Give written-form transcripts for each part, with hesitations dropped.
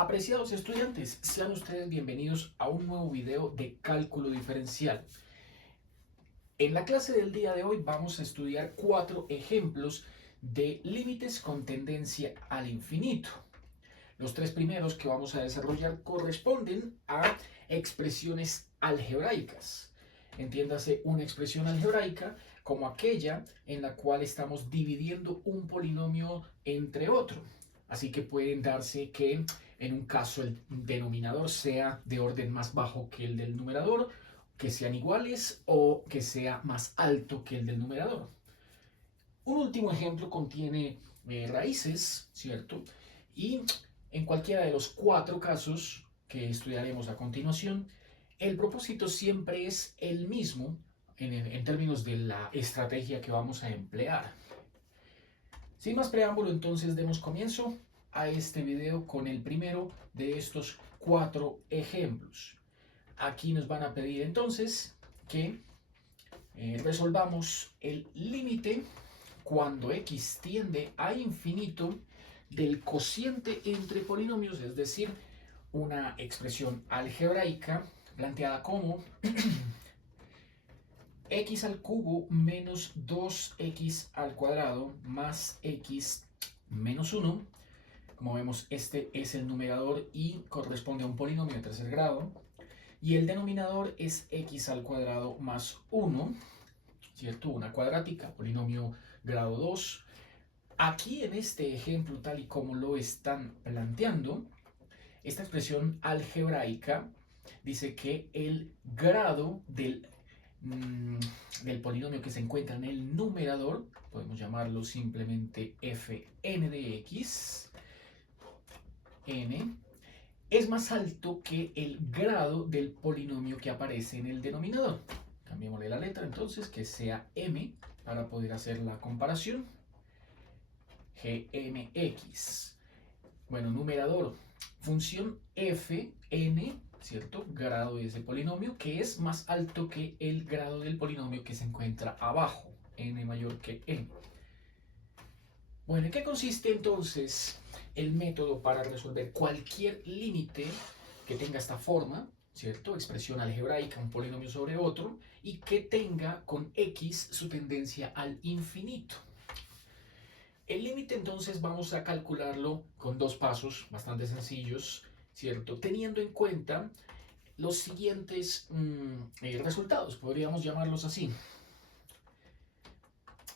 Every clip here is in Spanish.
Apreciados estudiantes, sean ustedes bienvenidos a un nuevo video de cálculo diferencial. En la clase del día de hoy vamos a estudiar 4 ejemplos de límites con tendencia al infinito. Los 3 primeros que vamos a desarrollar corresponden a expresiones algebraicas. Entiéndase una expresión algebraica como aquella en la cual estamos dividiendo un polinomio entre otro. Así que pueden darse que en un caso el denominador sea de orden más bajo que el del numerador, que sean iguales o que sea más alto que el del numerador. Un último ejemplo contiene raíces, ¿cierto? Y en cualquiera de los 4 casos que estudiaremos a continuación, el propósito siempre es el mismo en términos de la estrategia que vamos a emplear. Sin más preámbulo, entonces demos comienzo a este video con el primero de estos 4 ejemplos. Aquí nos van a pedir entonces que resolvamos el límite cuando x tiende a infinito del cociente entre polinomios, es decir, una expresión algebraica planteada como x al cubo menos 2x al cuadrado más x menos 1. Como vemos, este es el numerador y corresponde a un polinomio de tercer grado. Y el denominador es x al cuadrado más 1, ¿cierto? Una cuadrática, polinomio grado 2. Aquí en este ejemplo, tal y como lo están planteando, esta expresión algebraica dice que el grado del polinomio que se encuentra en el numerador, podemos llamarlo simplemente fn de x, n, es más alto que el grado del polinomio que aparece en el denominador. Cambiémosle la letra entonces, que sea m, para poder hacer la comparación. Gmx. Bueno, numerador, función fn, ¿cierto? Grado de ese polinomio, que es más alto que el grado del polinomio que se encuentra abajo, n mayor que n. Bueno, ¿en qué consiste entonces el método para resolver cualquier límite que tenga esta forma, ¿cierto? Expresión algebraica, un polinomio sobre otro, y que tenga con x su tendencia al infinito? El límite entonces vamos a calcularlo con 2 pasos bastante sencillos, ¿cierto? Teniendo en cuenta los siguientes resultados, podríamos llamarlos así.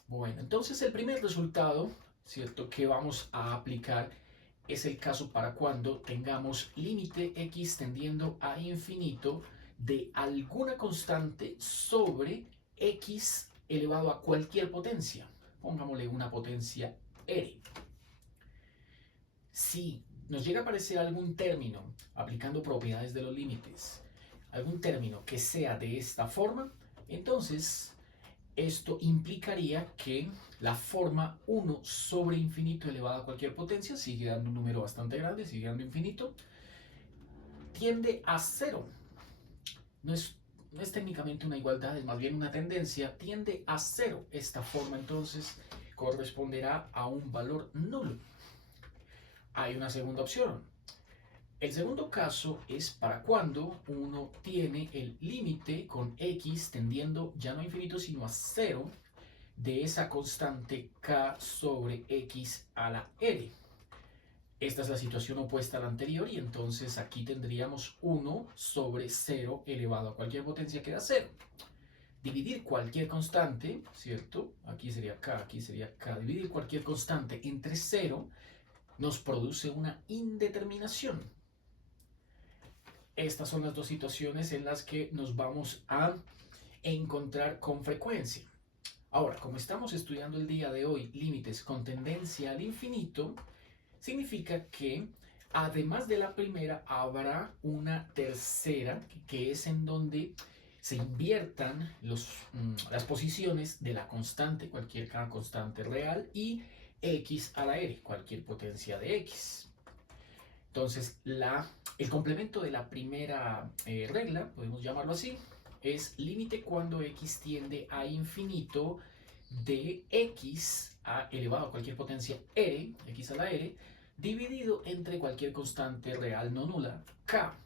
Bueno, entonces el primer resultado, ¿cierto?, que vamos a aplicar es el caso para cuando tengamos límite x tendiendo a infinito de alguna constante sobre x elevado a cualquier potencia. Pongámosle una potencia r. Si nos llega a aparecer algún término, aplicando propiedades de los límites, algún término que sea de esta forma, entonces esto implicaría que la forma 1 sobre infinito elevado a cualquier potencia, sigue dando un número bastante grande, sigue dando infinito, tiende a 0. No es técnicamente una igualdad, es más bien una tendencia, tiende a 0. Esta forma entonces corresponderá a un valor nulo. Hay una segunda opción. El segundo caso es para cuando uno tiene el límite con x tendiendo ya no a infinito sino a 0 de esa constante k sobre x a la r. Esta es la situación opuesta a la anterior y entonces aquí tendríamos 1 sobre 0 elevado a cualquier potencia que da 0. Dividir cualquier constante, ¿cierto? Aquí sería k, dividir cualquier constante entre 0 nos produce una indeterminación. Estas son las 2 situaciones en las que nos vamos a encontrar con frecuencia. Ahora, como estamos estudiando el día de hoy límites con tendencia al infinito, significa que además de la primera habrá una tercera, que es en donde se inviertan las posiciones de la constante, cualquier constante real, y x a la r, cualquier potencia de x. Entonces, el complemento de la primera regla, podemos llamarlo así, es límite cuando x tiende a infinito de x elevado a cualquier potencia r, x a la r, dividido entre cualquier constante real no nula, k.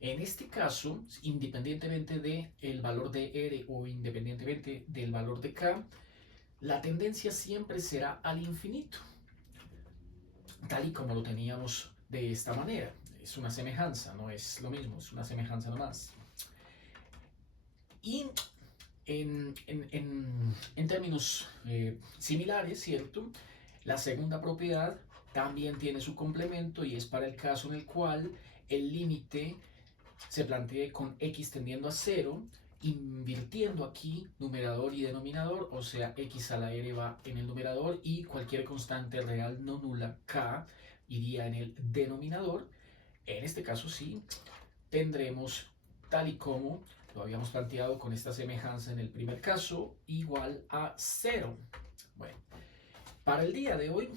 En este caso, independientemente del valor de r o independientemente del valor de k, la tendencia siempre será al infinito, tal y como lo teníamos de esta manera. Es una semejanza, no es lo mismo, es una semejanza nomás. Y en términos similares, ¿cierto? La segunda propiedad también tiene su complemento y es para el caso en el cual el límite se plantea con x tendiendo a 0, invirtiendo aquí numerador y denominador, o sea, x a la r va en el numerador y cualquier constante real no nula, k, iría en el denominador. En este caso sí, tendremos, tal y como lo habíamos planteado con esta semejanza en el primer caso, igual a 0. Bueno, para el día de hoy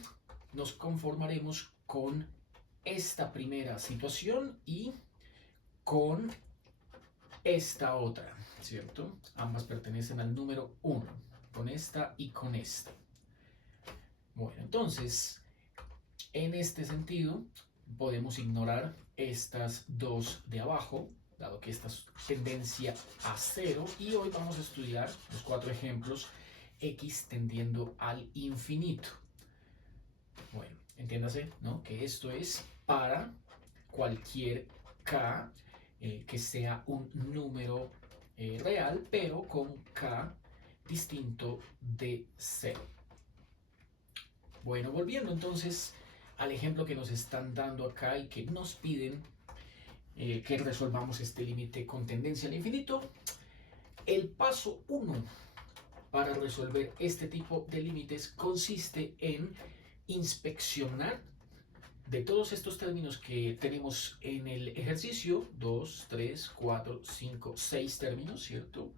nos conformaremos con esta primera situación y con esta otra, ¿cierto? Ambas pertenecen al número 1, con esta y con esta. Bueno, entonces, en este sentido, podemos ignorar estas dos de abajo, dado que esta es tendencia a 0, y hoy vamos a estudiar los 4 ejemplos x tendiendo al infinito. Bueno, entiéndase, ¿no? Que esto es para cualquier k que sea un número real, pero con k distinto de 0. Bueno, volviendo entonces al ejemplo que nos están dando acá y que nos piden que resolvamos este límite con tendencia al infinito, el paso 1 para resolver este tipo de límites consiste en inspeccionar de todos estos términos que tenemos en el ejercicio, 2, 3, 4, 5, 6 términos, ¿cierto?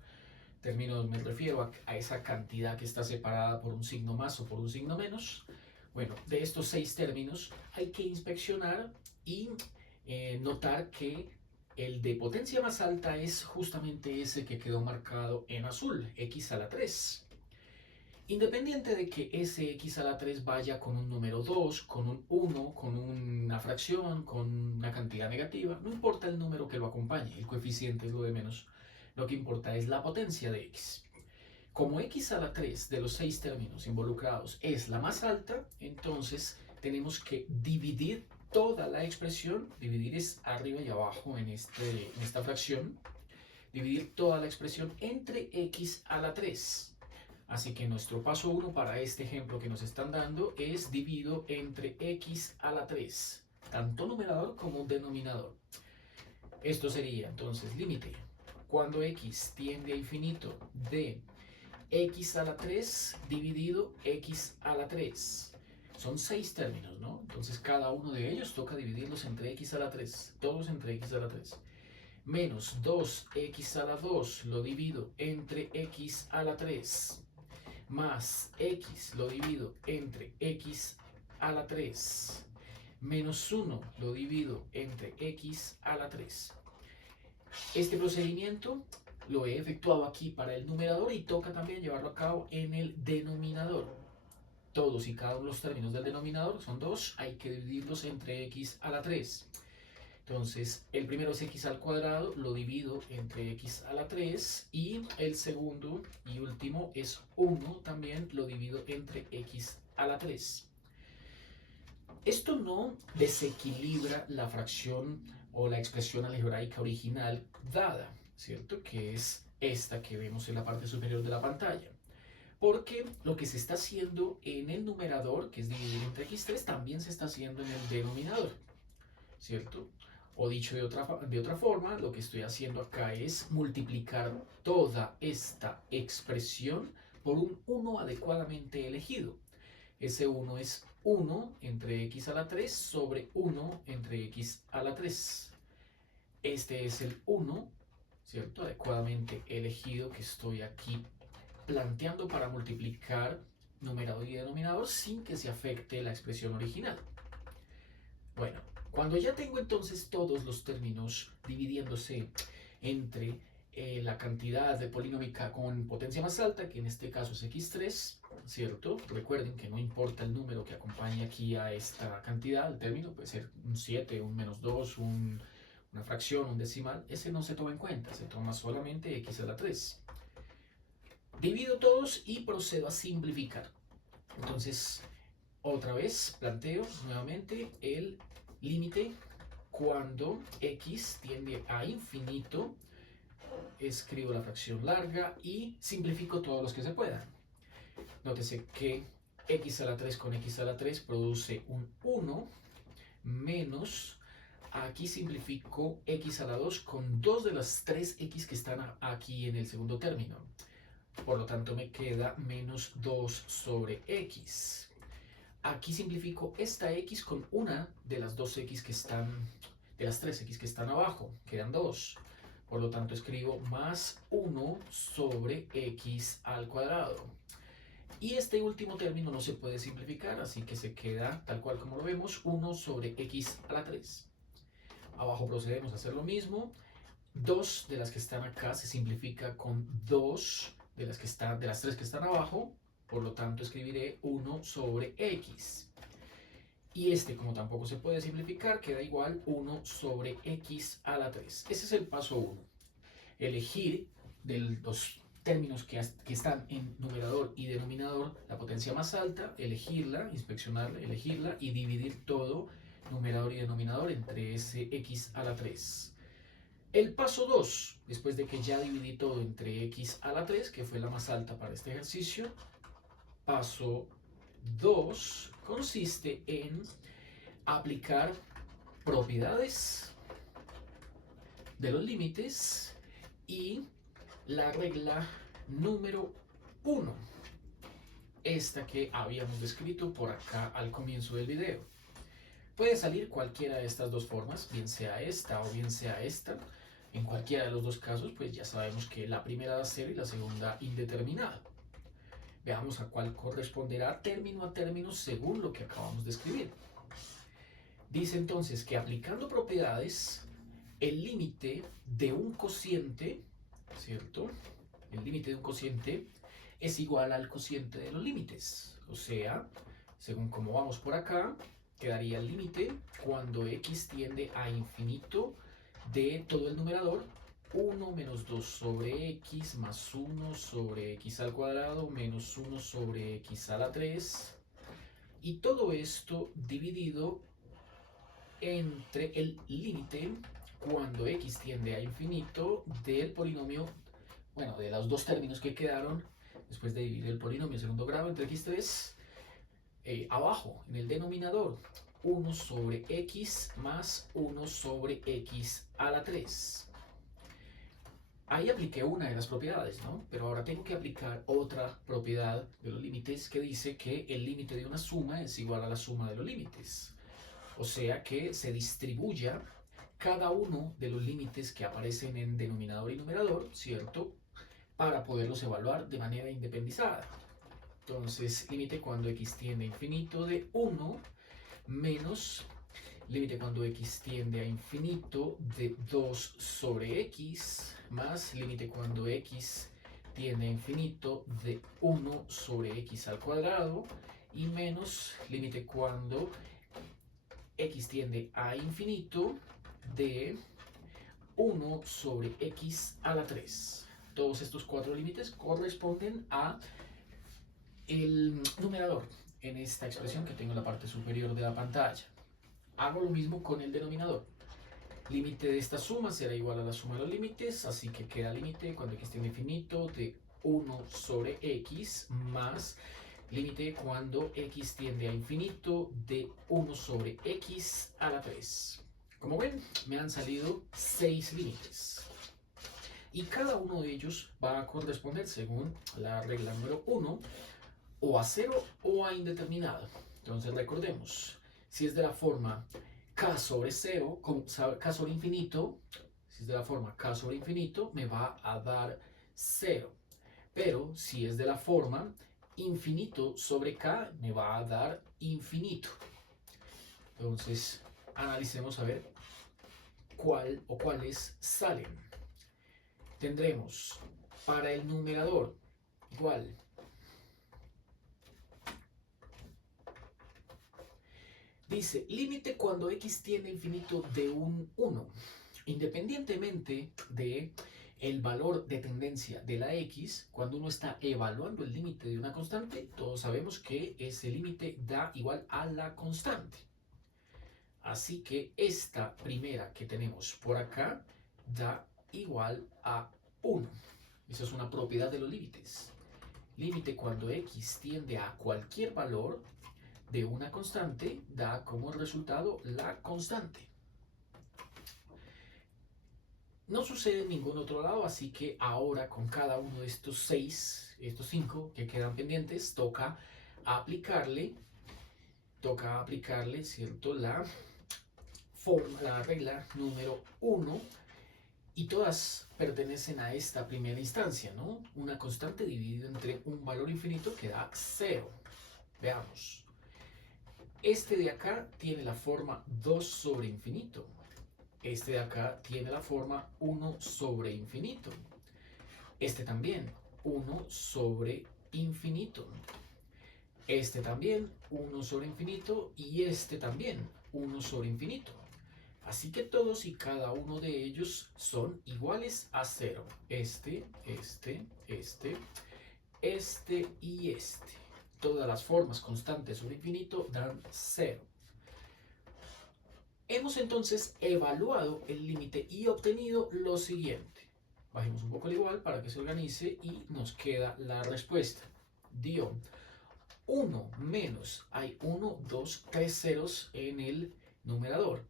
Términos me refiero a esa cantidad que está separada por un signo más o por un signo menos. Bueno, de estos 6 términos hay que inspeccionar y notar que el de potencia más alta es justamente ese que quedó marcado en azul, x a la 3. Independiente de que ese x a la 3 vaya con un número 2, con un 1, con una fracción, con una cantidad negativa, no importa el número que lo acompañe, el coeficiente es lo de menos. Lo que importa es la potencia de x. Como x a la 3 de los 6 términos involucrados es la más alta, entonces tenemos que dividir toda la expresión, dividir es arriba y abajo en esta fracción, dividir toda la expresión entre x a la 3. Así que nuestro paso 1 para este ejemplo que nos están dando es divido entre x a la 3, tanto numerador como denominador. Esto sería entonces límite cuando x tiende a infinito de x a la 3 dividido x a la 3. Son 6 términos, ¿no? Entonces cada uno de ellos toca dividirlos entre x a la 3, todos entre x a la 3. Menos 2x a la 2 lo divido entre x a la 3. Más x lo divido entre x a la 3, menos 1 lo divido entre x a la 3. Este procedimiento lo he efectuado aquí para el numerador y toca también llevarlo a cabo en el denominador. Todos y cada uno de los términos del denominador son 2, hay que dividirlos entre x a la 3. Entonces, el primero es x al cuadrado, lo divido entre x a la 3 y el segundo y último es 1, también lo divido entre x a la 3. Esto no desequilibra la fracción o la expresión algebraica original dada, ¿cierto? Que es esta que vemos en la parte superior de la pantalla. Porque lo que se está haciendo en el numerador, que es dividir entre x3, también se está haciendo en el denominador, ¿cierto? O dicho de otra forma, lo que estoy haciendo acá es multiplicar toda esta expresión por un 1 adecuadamente elegido. Ese 1 es 1 entre x a la 3 sobre 1 entre x a la 3. Este es el 1, ¿cierto? Adecuadamente elegido que estoy aquí planteando para multiplicar numerador y denominador sin que se afecte la expresión original. Bueno, cuando ya tengo entonces todos los términos dividiéndose entre la cantidad de polinómica con potencia más alta, que en este caso es x3, ¿cierto? Recuerden que no importa el número que acompañe aquí a esta cantidad, el término puede ser un 7, un -2, una fracción, un decimal, ese no se toma en cuenta, se toma solamente x a la 3. Divido todos y procedo a simplificar. Entonces, otra vez planteo nuevamente el límite cuando x tiende a infinito. Escribo la fracción larga y simplifico todos los que se puedan. Nótese que x a la 3 con x a la 3 produce un 1 menos, aquí simplifico x a la 2 con 2 de las 3 x que están aquí en el segundo término. Por lo tanto me queda menos 2 sobre x. Aquí simplifico esta x con una de las 2x que están, de las 3x que están abajo, quedan 2. Por lo tanto escribo más 1 sobre x al cuadrado. Y este último término no se puede simplificar, así que se queda tal cual como lo vemos, 1 sobre x a la 3. Abajo procedemos a hacer lo mismo. 2 de las que están acá se simplifica con 2 de las 3 que están abajo. Por lo tanto escribiré 1 sobre x. Y este, como tampoco se puede simplificar, queda igual 1 sobre x a la 3. Ese es el paso 1. Elegir de los términos que están en numerador y denominador la potencia más alta, elegirla, inspeccionarla, elegirla y dividir todo numerador y denominador entre ese x a la 3. El paso 2, después de que ya dividí todo entre x a la 3, que fue la más alta para este ejercicio, paso 2 consiste en aplicar propiedades de los límites y la regla número 1, esta que habíamos descrito por acá al comienzo del video. Puede salir cualquiera de estas dos formas, bien sea esta o bien sea esta. En cualquiera de los dos casos, pues ya sabemos que la primera da 0 y la segunda indeterminada. Veamos a cuál corresponderá término a término según lo que acabamos de escribir. Dice entonces que aplicando propiedades, el límite de un cociente, ¿cierto? El límite de un cociente es igual al cociente de los límites. O sea, según como vamos por acá, quedaría el límite cuando x tiende a infinito de todo el numerador, 1 menos 2 sobre x más 1 sobre x al cuadrado menos 1 sobre x a la 3. Y todo esto dividido entre el límite cuando x tiende a infinito del polinomio, bueno, de los dos términos que quedaron después de dividir el polinomio segundo grado entre x3, abajo en el denominador 1 sobre x más 1 sobre x a la 3. Ahí apliqué una de las propiedades, ¿no? Pero ahora tengo que aplicar otra propiedad de los límites que dice que el límite de una suma es igual a la suma de los límites. O sea que se distribuya cada uno de los límites que aparecen en denominador y numerador, ¿cierto? Para poderlos evaluar de manera independizada. Entonces, límite cuando x tiende a infinito de 1 menos límite cuando x tiende a infinito de 2 sobre x más límite cuando x tiende a infinito de 1 sobre x al cuadrado y menos límite cuando x tiende a infinito de 1 sobre x a la 3. Todos estos cuatro límites corresponden a el numerador en esta expresión que tengo en la parte superior de la pantalla. Hago lo mismo con el denominador. Límite de esta suma será igual a la suma de los límites, así que queda límite cuando x tiende a infinito de 1 sobre x más límite cuando x tiende a infinito de 1 sobre x a la 3. Como ven, me han salido 6 límites. Y cada uno de ellos va a corresponder, según la regla número 1, o a 0 o a indeterminado. Entonces recordemos, si es de la forma k sobre 0, k sobre infinito, si es de la forma k sobre infinito, me va a dar 0. Pero si es de la forma infinito sobre k, me va a dar infinito. Entonces, analicemos a ver cuál o cuáles salen. Tendremos para el numerador igual Dice, límite cuando x tiende a infinito de un 1. Independientemente de el valor de tendencia de la x, cuando uno está evaluando el límite de una constante, todos sabemos que ese límite da igual a la constante. Así que esta primera que tenemos por acá da igual a 1. Esa es una propiedad de los límites. Límite cuando x tiende a cualquier valor de una constante da como resultado la constante. No sucede en ningún otro lado, así que ahora con cada uno de estos 5 que quedan pendientes, toca aplicarle, ¿cierto? La regla número 1, y todas pertenecen a esta primera instancia, ¿no? Una constante dividida entre un valor infinito que da 0. Veamos. Este de acá tiene la forma 2 sobre infinito. Este de acá tiene la forma 1 sobre infinito. Este también, 1 sobre infinito. Este también, 1 sobre infinito. Y este también, 1 sobre infinito. Así que todos y cada uno de ellos son iguales a 0. Este y este. Todas las formas constantes sobre infinito dan 0. Hemos entonces evaluado el límite y obtenido lo siguiente. Bajemos un poco el igual para que se organice y nos queda la respuesta. Dio 1 menos, hay 1, 2, 3 ceros en el numerador.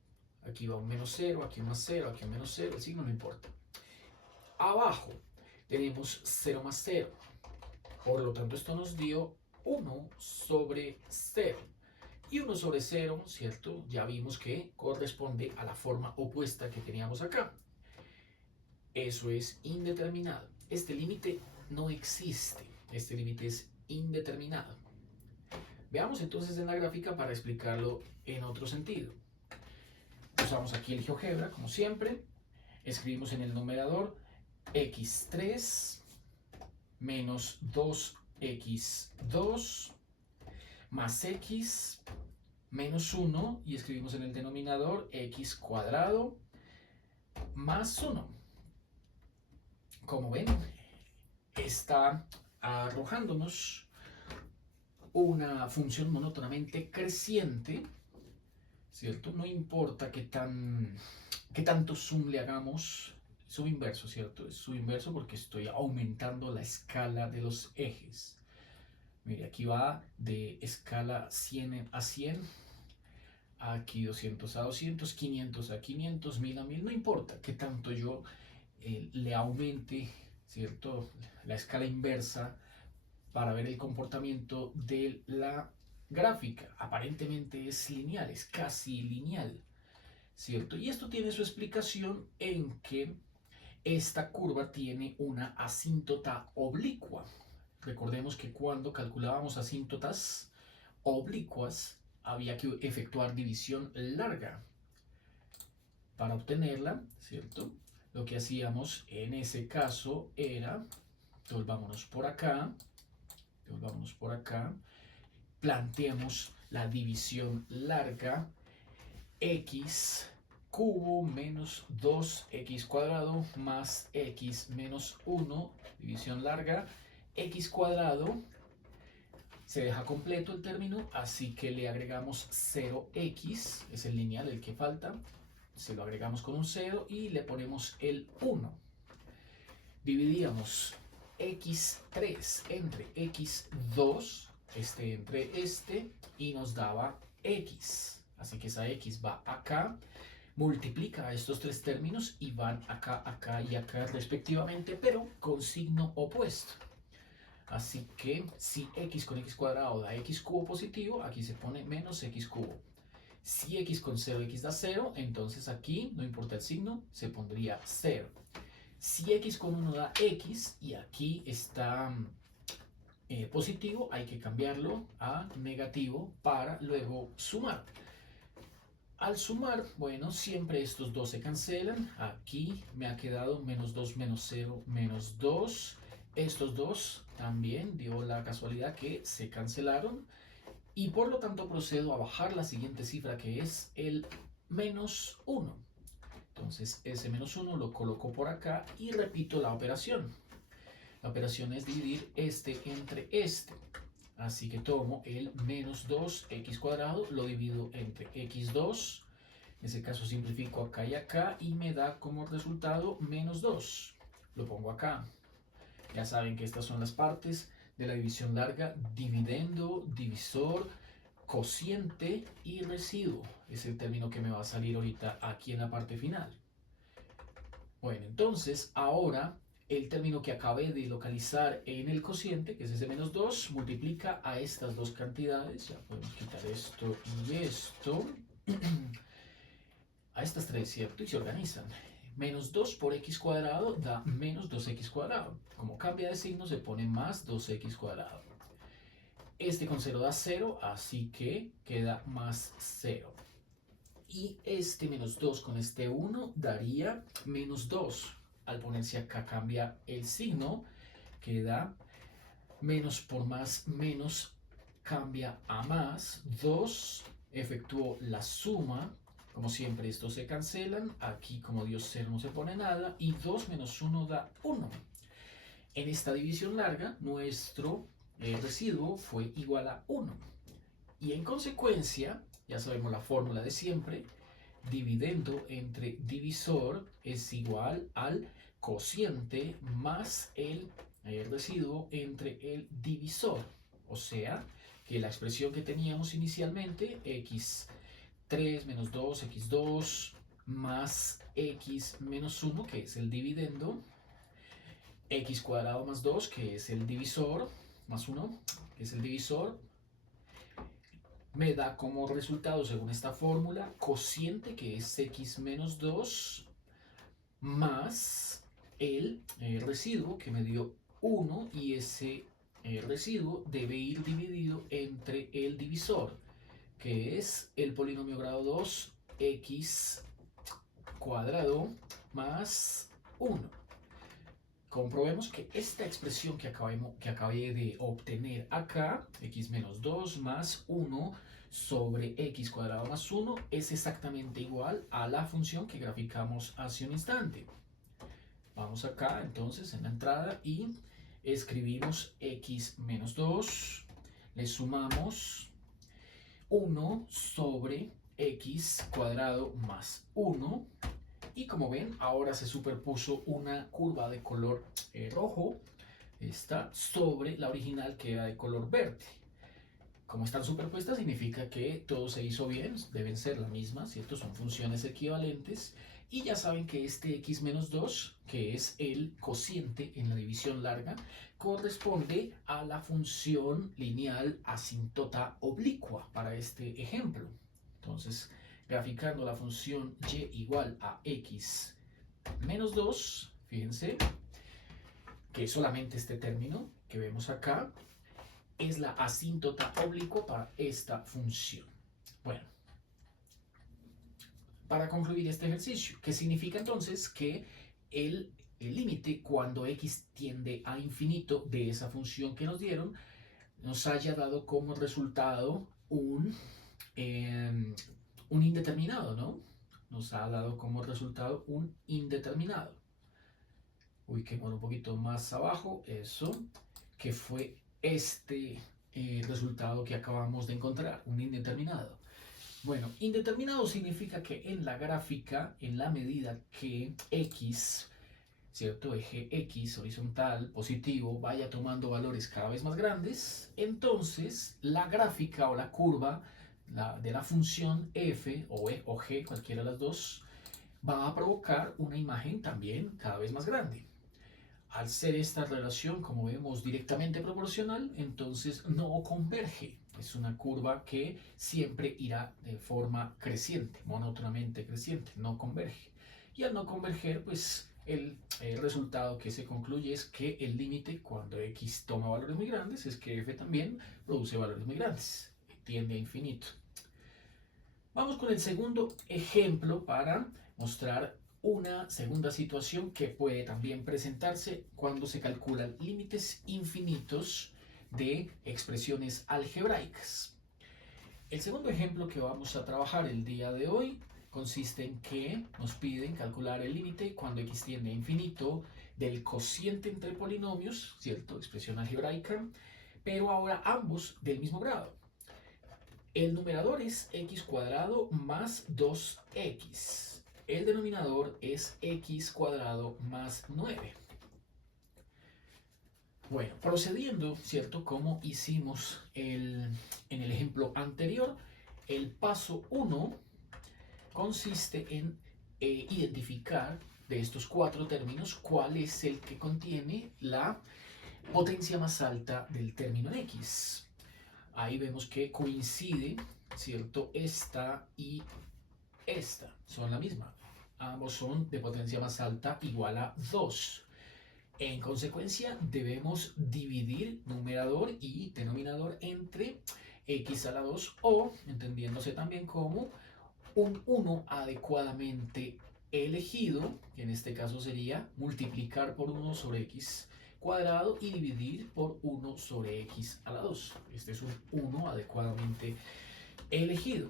Aquí va un menos 0, aquí un más 0, aquí un menos 0, el signo no importa. Abajo tenemos 0 más 0. Por lo tanto, esto nos dio 1 sobre 0. Y 1 sobre 0, ¿cierto? Ya vimos que corresponde a la forma opuesta que teníamos acá. Eso es indeterminado. Este límite no existe. Este límite es indeterminado. Veamos entonces en la gráfica para explicarlo en otro sentido. Usamos aquí el GeoGebra, como siempre. Escribimos en el numerador x3 menos 2x2 más x menos 1, y escribimos en el denominador x cuadrado más 1. Como ven, está arrojándonos una función monótonamente creciente, ¿cierto? No importa qué tanto zoom le hagamos, sub inverso, ¿cierto? Es sub inverso porque estoy aumentando la escala de los ejes. Mire, aquí va de escala 100 a 100, aquí 200 a 200, 500 a 500, 1000 a 1000, no importa qué tanto yo le aumente, ¿cierto? La escala inversa para ver el comportamiento de la gráfica. Aparentemente es lineal, es casi lineal, ¿cierto? Y esto tiene su explicación en que esta curva tiene una asíntota oblicua. Recordemos que cuando calculábamos asíntotas oblicuas había que efectuar división larga para obtenerla, ¿cierto? Lo que hacíamos en ese caso era, devolvámonos por acá, planteamos la división larga, x cubo menos 2x cuadrado más x menos 1, división larga, x cuadrado, se deja completo el término, así que le agregamos 0x, es el lineal el que falta, se lo agregamos con un 0 y le ponemos el 1. Dividíamos x3 entre x2, entre este, y nos daba x. Así que esa x va acá, multiplica a estos tres términos y van acá, acá y acá respectivamente, pero con signo opuesto. Así que si x con x cuadrado da x cubo positivo, aquí se pone menos x cubo. Si x con 0x da 0, entonces aquí, no importa el signo, se pondría 0. Si x con 1 da x y aquí está positivo, hay que cambiarlo a negativo para luego sumar. Al sumar, bueno, siempre estos dos se cancelan. Aquí me ha quedado menos 2 menos 0 menos 2. Estos dos también dio la casualidad que se cancelaron. y por lo tanto procedo a bajar la siguiente cifra, que es el menos 1. Entonces ese menos 1 lo coloco por acá y repito la operación. La operación es dividir este entre este. Así que tomo el menos 2x cuadrado, lo divido entre x2. En ese caso simplifico acá y acá y me da como resultado menos 2. Lo pongo acá. Ya saben que estas son las partes de la división larga: dividendo, divisor, cociente y residuo. Es el término que me va a salir ahorita aquí en la parte final. Bueno, entonces ahora el término que acabé de localizar en el cociente, que es ese menos 2, multiplica a estas dos cantidades. Ya podemos quitar esto y esto. A estas tres, ¿cierto? Y se organizan. Menos 2 por x cuadrado da menos 2x cuadrado. Como cambia de signo, se pone más 2x cuadrado. Este con 0 da 0, así que queda más 0. Y este menos 2 con este 1 daría menos 2. Al ponerse acá cambia el signo, queda menos por más, menos cambia a más. 2, efectúo la suma. Como siempre, estos se cancelan. Aquí, como dio 0, no se pone nada. Y 2 menos 1 da 1. En esta división larga, nuestro residuo fue igual a 1. Y en consecuencia, ya sabemos la fórmula de siempre: dividendo entre divisor es igual al cociente más el residuo entre el divisor. O sea, que la expresión que teníamos inicialmente, x3 menos 2, x2, más x menos 1, que es el dividendo, x cuadrado más 2, que es el divisor, más 1, que es el divisor, me da como resultado, según esta fórmula, cociente, que es x menos 2, más el residuo, que me dio 1, y ese residuo debe ir dividido entre el divisor, que es el polinomio grado 2, x cuadrado más 1. Comprobemos que esta expresión que acabé de obtener acá, x menos 2 más 1 sobre x cuadrado más 1, es exactamente igual a la función que graficamos hace un instante. Vamos acá entonces en la entrada y escribimos x menos 2, le sumamos 1 sobre x cuadrado más 1. Y como ven, ahora se superpuso una curva de color rojo, esta, sobre la original, que era de color verde. Como están superpuestas, significa que todo se hizo bien, deben ser la misma, ¿cierto? Son funciones equivalentes. Y ya saben que este x menos 2, que es el cociente en la división larga, corresponde a la función lineal asíntota oblicua para este ejemplo. Entonces, graficando la función y igual a x menos 2, fíjense que solamente este término que vemos acá es la asíntota oblicua para esta función. Bueno, para concluir este ejercicio, ¿qué significa entonces? Que el límite cuando x tiende a infinito de esa función que nos dieron nos haya dado como resultado un indeterminado, ¿no? Nos ha dado como resultado un indeterminado. Uy, que bueno, un poquito más abajo, eso, que fue este resultado que acabamos de encontrar, un indeterminado. Bueno, indeterminado significa que en la gráfica, en la medida que x, ¿cierto? Eje x horizontal positivo vaya tomando valores cada vez más grandes, entonces la gráfica o la curva de la función f o e o g, cualquiera de las dos, va a provocar una imagen también cada vez más grande. Al ser esta relación, como vemos, directamente proporcional, entonces no converge. Es una curva que siempre irá de forma creciente, monótonamente creciente, no converge. Y al no converger, pues el resultado que se concluye es que el límite cuando x toma valores muy grandes es que f también produce valores muy grandes, tiende a infinito. Vamos con el segundo ejemplo para mostrar una segunda situación que puede también presentarse cuando se calculan límites infinitos de expresiones algebraicas. El segundo ejemplo que vamos a trabajar el día de hoy consiste en que nos piden calcular el límite cuando x tiende a infinito del cociente entre polinomios, ¿cierto? Expresión algebraica, pero ahora ambos del mismo grado. El numerador es x cuadrado más 2x. El denominador es x cuadrado más 9. Bueno, procediendo, ¿cierto? Como hicimos en el ejemplo anterior, el paso 1 consiste en identificar de estos cuatro términos cuál es el que contiene la potencia más alta del término x. Ahí vemos que coincide, ¿cierto? Esta y esta son la misma. Ambos son de potencia más alta igual a 2. En consecuencia, debemos dividir numerador y denominador entre x a la 2 o, entendiéndose también como un 1 adecuadamente elegido, que en este caso sería multiplicar por 1 sobre x cuadrado y dividir por 1 sobre x a la 2. Este es un 1 adecuadamente elegido.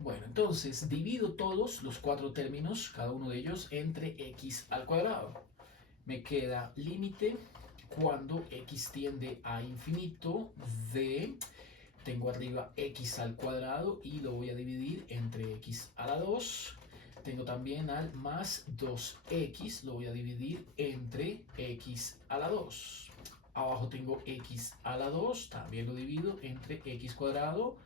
Bueno, entonces divido todos los cuatro términos, cada uno de ellos, entre x al cuadrado. Me queda límite cuando x tiende a infinito de, tengo arriba x al cuadrado y lo voy a dividir entre x a la 2. Tengo también al más 2x, lo voy a dividir entre x a la 2. Abajo tengo x a la 2, también lo divido entre x cuadrado.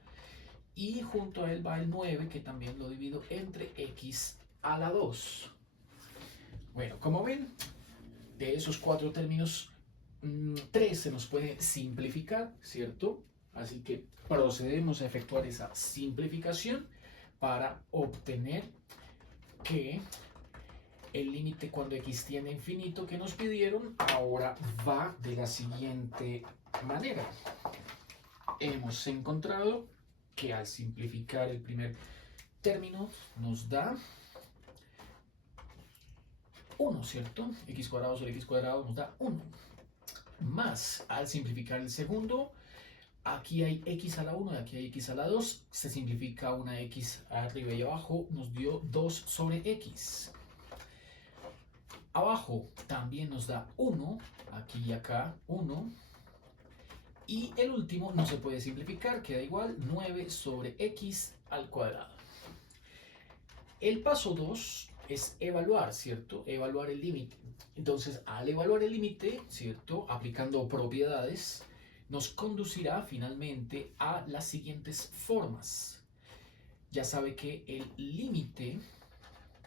Y junto a él va el 9, que también lo divido entre x a la 2. Bueno, como ven, de esos cuatro términos, 3 se nos puede simplificar, ¿cierto? Así que procedemos a efectuar esa simplificación para obtener que el límite cuando x tiende a infinito que nos pidieron ahora va de la siguiente manera. Hemos encontrado que al simplificar el primer término nos da 1, ¿cierto? X cuadrado sobre x cuadrado nos da 1. Más, al simplificar el segundo, aquí hay x a la 1 y aquí hay x a la 2. Se simplifica una x arriba y abajo, nos dio 2 sobre x. Abajo también nos da 1, aquí y acá 1. Y el último no se puede simplificar, queda igual, 9 sobre x al cuadrado. El paso 2 es evaluar, ¿cierto? Evaluar el límite. Entonces, al evaluar el límite, ¿cierto? Aplicando propiedades, nos conducirá finalmente a las siguientes formas. Ya sabe que el límite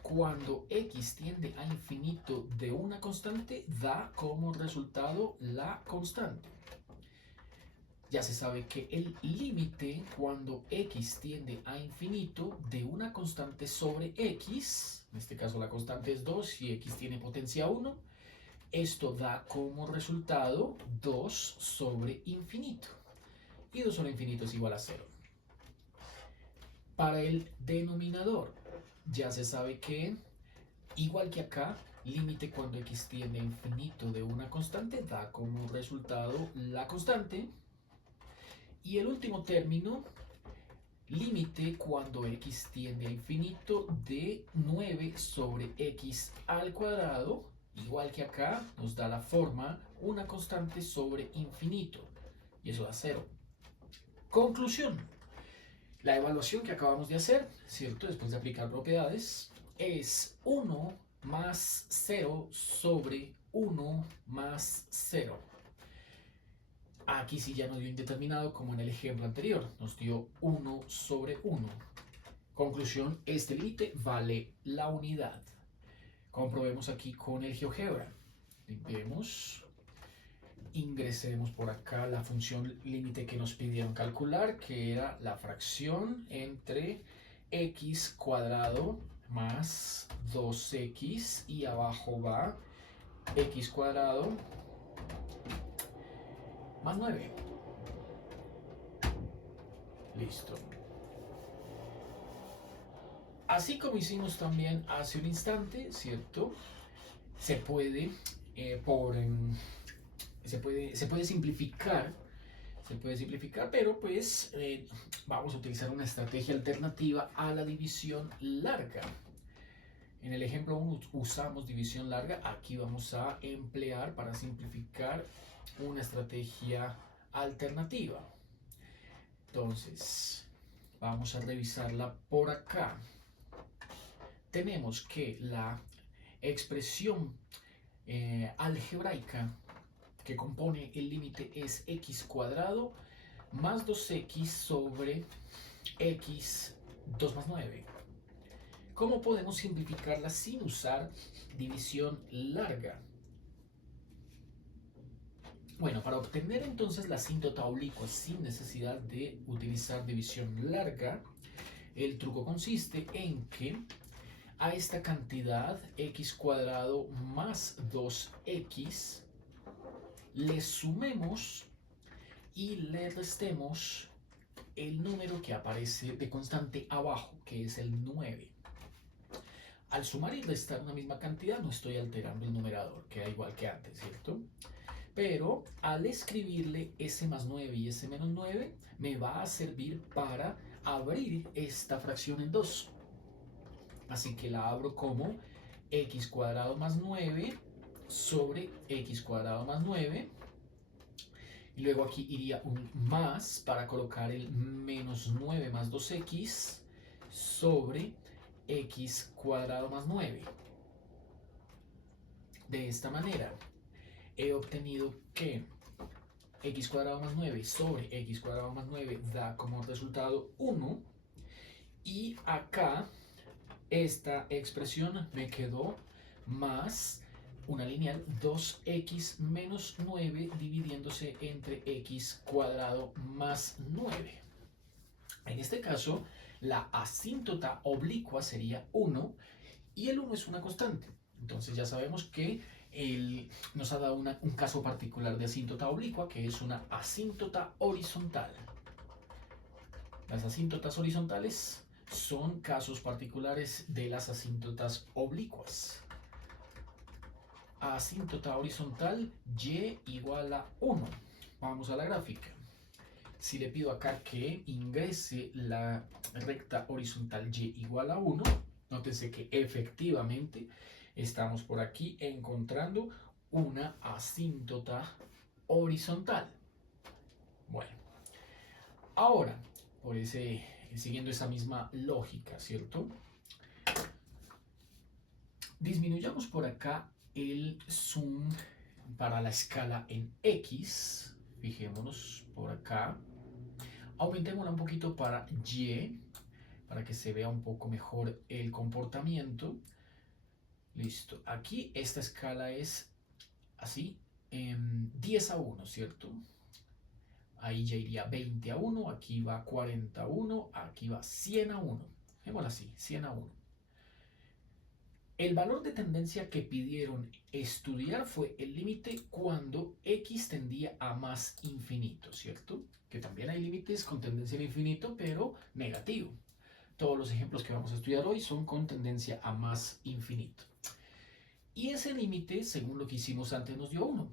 cuando x tiende a infinito de una constante da como resultado la constante. Ya se sabe que el límite cuando x tiende a infinito de una constante sobre x, en este caso la constante es 2 y x tiene potencia 1, esto da como resultado 2 sobre infinito. Y 2 sobre infinito es igual a 0. Para el denominador, ya se sabe que, igual que acá, límite cuando x tiende a infinito de una constante da como resultado la constante. Y el último término, límite cuando x tiende a infinito de 9 sobre x al cuadrado, igual que acá, nos da la forma una constante sobre infinito, y eso da 0. Conclusión. La evaluación que acabamos de hacer, ¿cierto? Después de aplicar propiedades, es 1 más 0 sobre 1 más 0. Aquí sí ya nos dio indeterminado como en el ejemplo anterior, nos dio 1 sobre 1. Conclusión, este límite vale la unidad. Comprobemos aquí con el GeoGebra. Limpiemos, ingresemos por acá la función límite que nos pidieron calcular, que era la fracción entre x cuadrado más 2x y abajo va x cuadrado más 9. Listo. Así como hicimos también hace un instante, ¿cierto? Se puede simplificar, se puede simplificar, pero pues vamos a utilizar una estrategia alternativa a la división larga. En el ejemplo 1 usamos división larga, aquí vamos a emplear para simplificar una estrategia alternativa. Entonces, vamos a revisarla por acá. Tenemos que la expresión algebraica que compone el límite es x cuadrado más 2x sobre x 2 más 9. ¿Cómo podemos simplificarla sin usar división larga? Bueno, para obtener entonces la asíntota oblicua sin necesidad de utilizar división larga, el truco consiste en que a esta cantidad x cuadrado más 2x le sumemos y le restemos el número que aparece de constante abajo, que es el 9. Al sumar y restar una misma cantidad no estoy alterando el numerador, queda igual que antes, ¿cierto? Pero al escribirle s más 9 y s menos 9 me va a servir para abrir esta fracción en 2. Así que la abro como x cuadrado más 9 sobre x cuadrado más 9. Y luego aquí iría un más para colocar el menos 9 más 2x sobre x cuadrado más 9. De esta manera he obtenido que x cuadrado más 9 sobre x cuadrado más 9 da como resultado 1. Y acá esta expresión me quedó más una lineal 2x menos 9 dividiéndose entre x cuadrado más 9. En este caso, la asíntota oblicua sería 1 y el 1 es una constante. Entonces ya sabemos que nos ha dado un caso particular de asíntota oblicua, que es una asíntota horizontal. Las asíntotas horizontales son casos particulares de las asíntotas oblicuas. Asíntota horizontal y igual a 1. Vamos a la gráfica. Si le pido acá que ingrese la recta horizontal y igual a 1, nótense que efectivamente estamos por aquí encontrando una asíntota horizontal. Bueno, ahora, siguiendo esa misma lógica, ¿cierto? Disminuyamos por acá el zoom para la escala en X. Fijémonos por acá. Aumentémosla un poquito para Y, para que se vea un poco mejor el comportamiento. Listo. Aquí esta escala es así, 10 a 1, ¿cierto? Ahí ya iría 20 a 1, aquí va 40 a 1, aquí va 100 a 1. Dejémosla así, 100 a 1. El valor de tendencia que pidieron estudiar fue el límite cuando x tendía a más infinito, ¿cierto? Que también hay límites con tendencia al infinito, pero negativo. Todos los ejemplos que vamos a estudiar hoy son con tendencia a más infinito. Y ese límite, según lo que hicimos antes, nos dio 1.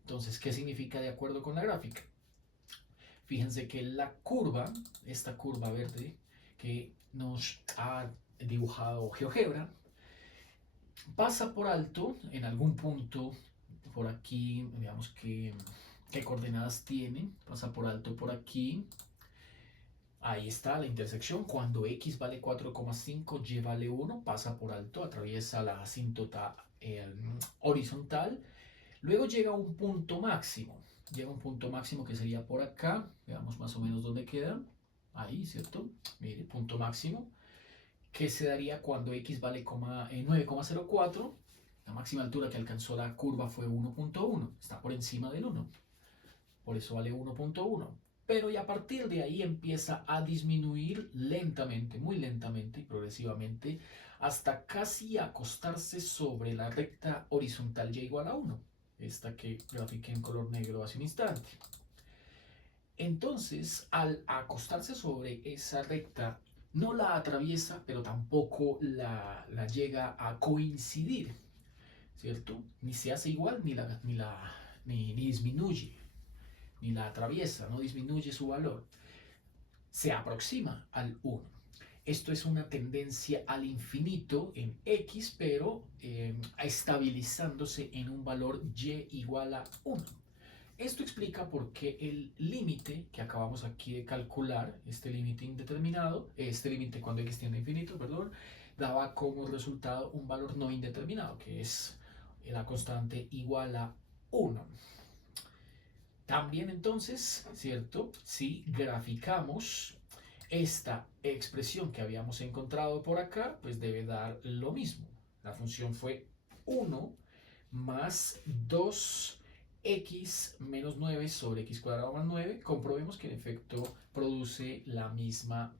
Entonces, ¿qué significa de acuerdo con la gráfica? Fíjense que la curva, esta curva verde que nos ha dibujado GeoGebra, pasa por alto en algún punto por aquí, veamos qué coordenadas tiene, pasa por alto por aquí. Ahí está la intersección, cuando x vale 4,5, y vale 1, pasa por alto, atraviesa la asíntota horizontal, luego llega a un punto máximo, que sería por acá, veamos más o menos dónde queda, ahí, ¿cierto? Mire, punto máximo, que se daría cuando x vale 9,04, la máxima altura que alcanzó la curva fue 1,1, está por encima del 1, por eso vale 1,1. Pero y a partir de ahí empieza a disminuir lentamente, muy lentamente y progresivamente, hasta casi acostarse sobre la recta horizontal y igual a 1, esta que grafiqué en color negro hace un instante. Entonces, al acostarse sobre esa recta, no la atraviesa, pero tampoco la llega a coincidir, ¿cierto? Ni se hace igual ni disminuye. ni la atraviesa, no disminuye su valor, se aproxima al 1. Esto es una tendencia al infinito en x, pero estabilizándose en un valor y igual a 1. Esto explica por qué el límite que acabamos aquí de calcular, este límite indeterminado, este límite cuando x tiende a infinito, perdón, daba como resultado un valor no indeterminado, que es la constante igual a 1. También entonces, ¿cierto? Si graficamos esta expresión que habíamos encontrado por acá, pues debe dar lo mismo. La función fue 1 más 2x menos 9 sobre x cuadrado más 9. Comprobemos que en efecto produce la misma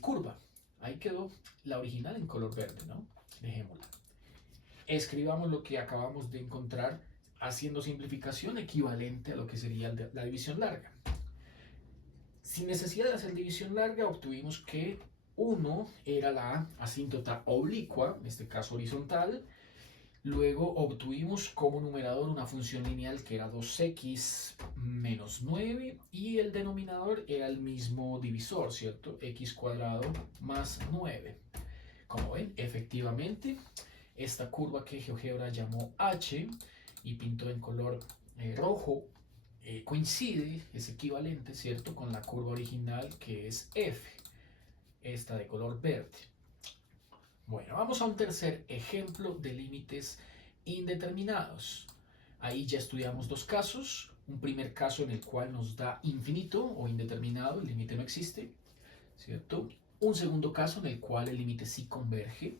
curva. Ahí quedó la original en color verde, ¿no? Dejémosla. Escribamos lo que acabamos de encontrar haciendo simplificación equivalente a lo que sería la división larga. Sin necesidad de hacer división larga, obtuvimos que 1 era la asíntota oblicua, en este caso horizontal. Luego obtuvimos como numerador una función lineal que era 2x menos 9 y el denominador era el mismo divisor, ¿cierto? X cuadrado más 9. Como ven, efectivamente, esta curva que GeoGebra llamó H y pintó en color rojo coincide, es equivalente, ¿cierto?, con la curva original que es F, esta de color verde. Bueno, vamos a un tercer ejemplo de límites indeterminados. Ahí ya estudiamos dos casos. Un primer caso en el cual nos da infinito o indeterminado, el límite no existe, ¿cierto? Un segundo caso en el cual el límite sí converge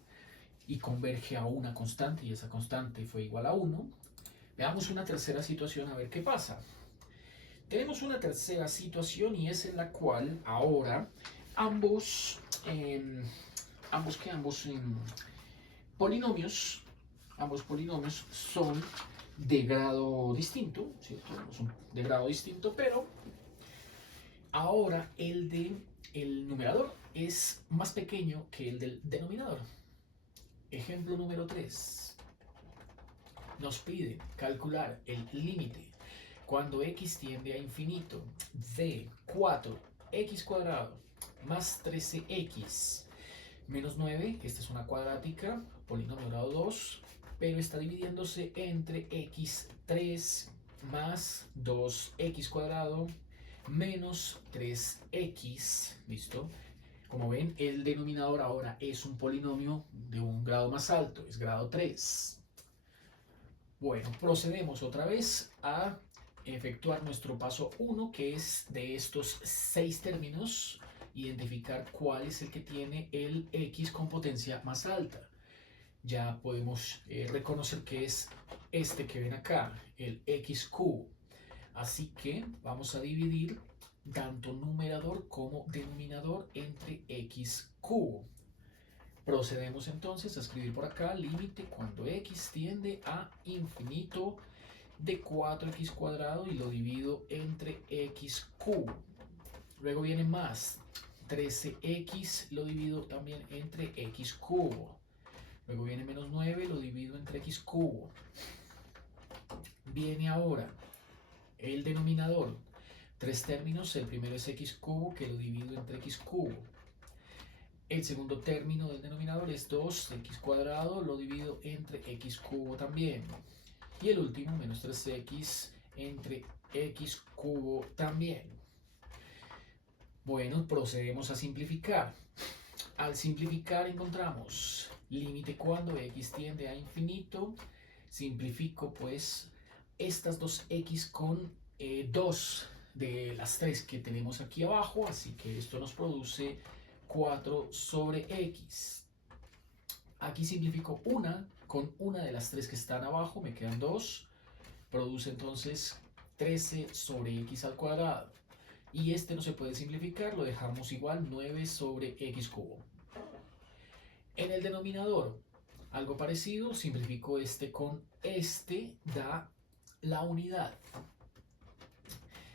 y converge a una constante y esa constante fue igual a 1. Veamos una tercera situación a ver qué pasa. Tenemos una tercera situación y es en la cual ahora ambos polinomios son de grado distinto, ¿cierto? Son de grado distinto, pero ahora el numerador es más pequeño que el del denominador. Ejemplo número 3. Nos pide calcular el límite cuando x tiende a infinito de 4x cuadrado más 13x menos 9, esta es una cuadrática, polinomio grado 2, pero está dividiéndose entre x3 más 2x cuadrado menos 3x, ¿listo? Como ven, el denominador ahora es un polinomio de un grado más alto, es grado 3. Bueno, procedemos otra vez a efectuar nuestro paso 1, que es de estos 6 términos, identificar cuál es el que tiene el x con potencia más alta. Ya podemos reconocer que es este que ven acá, el x cubo. Así que vamos a dividir tanto numerador como denominador entre x cubo. Procedemos entonces a escribir por acá límite cuando x tiende a infinito de 4x cuadrado y lo divido entre x cubo. Luego viene más 13x, lo divido también entre x cubo. Luego viene menos 9, lo divido entre x cubo. Viene ahora el denominador. Tres términos, el primero es x cubo, que lo divido entre x cubo. El segundo término del denominador es 2x cuadrado, lo divido entre x cubo también. Y el último, menos 3x entre x cubo también. Bueno, procedemos a simplificar. Al simplificar encontramos límite cuando x tiende a infinito. Simplifico pues estas dos x con 2 de las 3 que tenemos aquí abajo, así que esto nos produce 4 sobre x. Aquí simplifico una con una de las 3 que están abajo, me quedan 2, produce entonces 13 sobre x al cuadrado. Y este no se puede simplificar, lo dejamos igual, 9 sobre x cubo. En el denominador, algo parecido, simplifico este con este, da la unidad.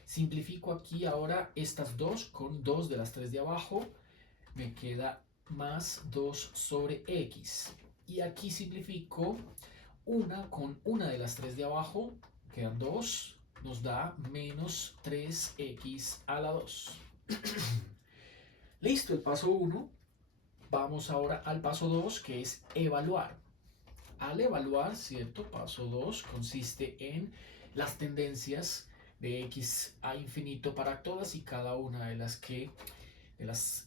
Simplifico aquí ahora estas 2 con 2 de las 3 de abajo, me queda más 2 sobre x. Y aquí simplifico una con una de las 3 de abajo, quedan 2, nos da menos 3x a la 2. Listo, el paso 1. Vamos ahora al paso 2, que es evaluar. Al evaluar, ¿cierto? Paso 2 consiste en las tendencias de x a infinito para todas y cada una de las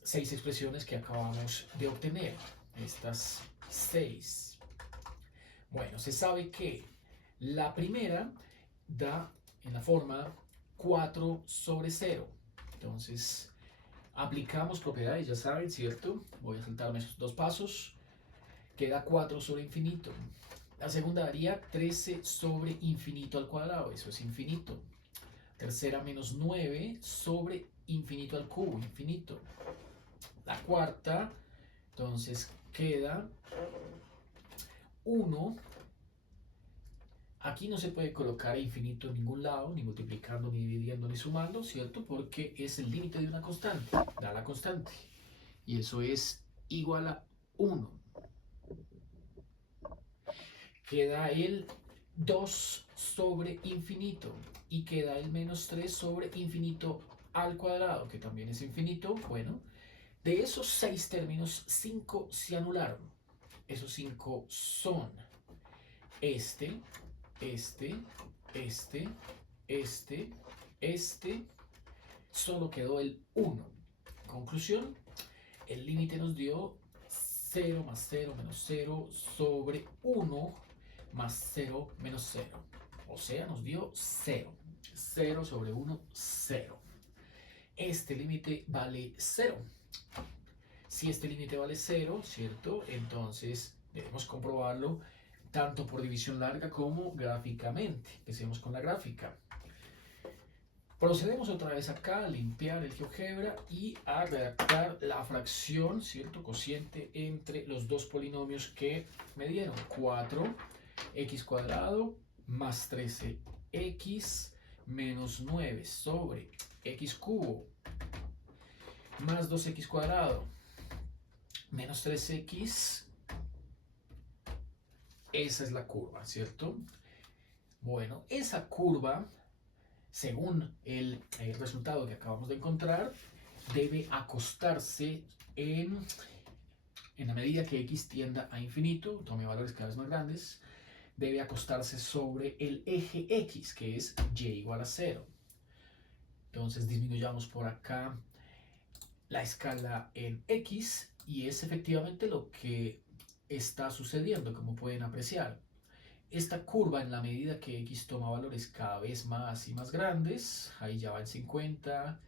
6 expresiones que acabamos de obtener. Estas 6. Bueno, se sabe que la primera da en la forma 4 sobre 0. Entonces, aplicamos propiedades, ya saben, ¿cierto? Voy a saltarme esos dos pasos. Queda 4 sobre infinito. La segunda daría 13 sobre infinito al cuadrado, eso es infinito. Tercera menos 9 sobre infinito al cubo, infinito. La cuarta, entonces queda 1. Aquí no se puede colocar infinito en ningún lado, ni multiplicando, ni dividiendo, ni sumando, ¿cierto? Porque es el límite de una constante, da la constante. Y eso es igual a 1. Queda el 2 sobre infinito y queda el menos 3 sobre infinito al cuadrado, que también es infinito. Bueno, de esos 6 términos, 5 se anularon. Esos 5 son este, solo quedó el 1. Conclusión, el límite nos dio 0 más 0 menos 0 sobre 1 más 0 menos 0. O sea, nos dio 0. 0 sobre 1, 0. Este límite vale 0. Si este límite vale 0, ¿cierto? Entonces debemos comprobarlo tanto por división larga como gráficamente. Empecemos con la gráfica. Procedemos otra vez acá a limpiar el GeoGebra y a redactar la fracción, ¿cierto? Cociente entre los dos polinomios que me dieron. 4x cuadrado más 13x menos 9 sobre x cubo más 2x cuadrado menos 3x. Esa es la curva, ¿cierto? Bueno, esa curva, según el resultado que acabamos de encontrar, debe acostarse en la medida que x tienda a infinito, tome valores cada vez más grandes, debe acostarse sobre el eje x, que es y igual a 0. Entonces disminuyamos por acá la escala en x y es efectivamente lo que está sucediendo, como pueden apreciar. Esta curva, en la medida que x toma valores cada vez más y más grandes, ahí ya va en 50,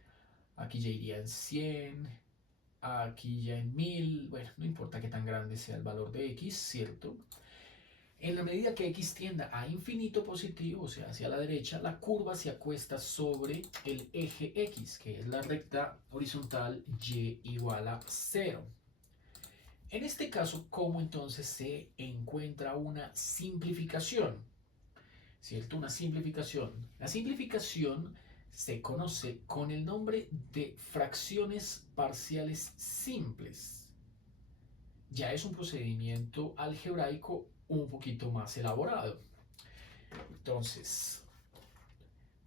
aquí ya iría en 100, aquí ya en 1000, bueno, no importa qué tan grande sea el valor de x, ¿cierto? En la medida que x tienda a infinito positivo, o sea, hacia la derecha, la curva se acuesta sobre el eje x, que es la recta horizontal y igual a 0. En este caso, ¿cómo entonces se encuentra una simplificación? ¿Cierto? Una simplificación. La simplificación se conoce con el nombre de fracciones parciales simples. Ya es un procedimiento algebraico un poquito más elaborado. Entonces,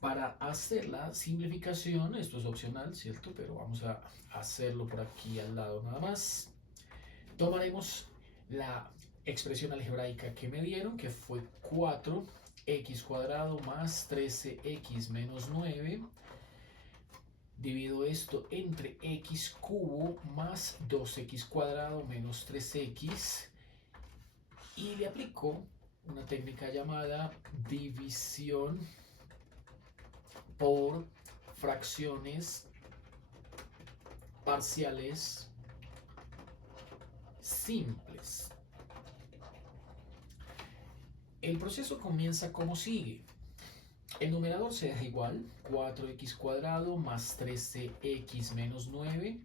para hacer la simplificación, esto es opcional, ¿cierto? Pero vamos a hacerlo por aquí al lado nada más. Tomaremos la expresión algebraica que me dieron, que fue 4x cuadrado más 13x menos 9. Divido esto entre x cubo más 2x cuadrado menos 3x y le aplico una técnica llamada división por fracciones parciales simples. El proceso comienza como sigue. El numerador se deja igual, 4x cuadrado más 13x menos 9,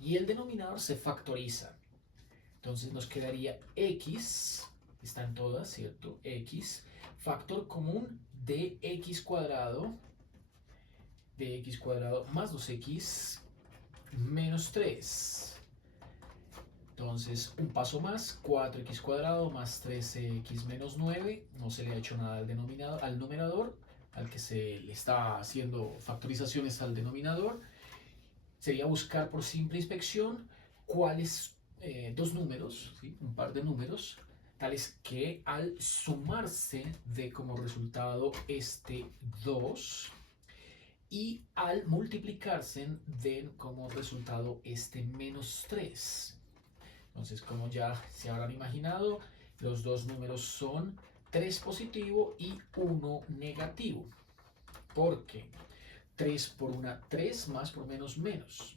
y el denominador se factoriza. Entonces nos quedaría x, están todas, ¿cierto? X, factor común de x cuadrado más 2x menos 3. Entonces, un paso más, 4x cuadrado más 13x menos 9, no se le ha hecho nada al numerador, al que se le está haciendo factorizaciones al denominador, sería buscar por simple inspección cuáles dos números, ¿sí? Un par de números, tales que al sumarse dé como resultado este 2 y al multiplicarse den como resultado este menos 3. Entonces, como ya se habrán imaginado, los dos números son 3 positivo y 1 negativo. ¿Por qué? 3 por una 3, más por menos menos.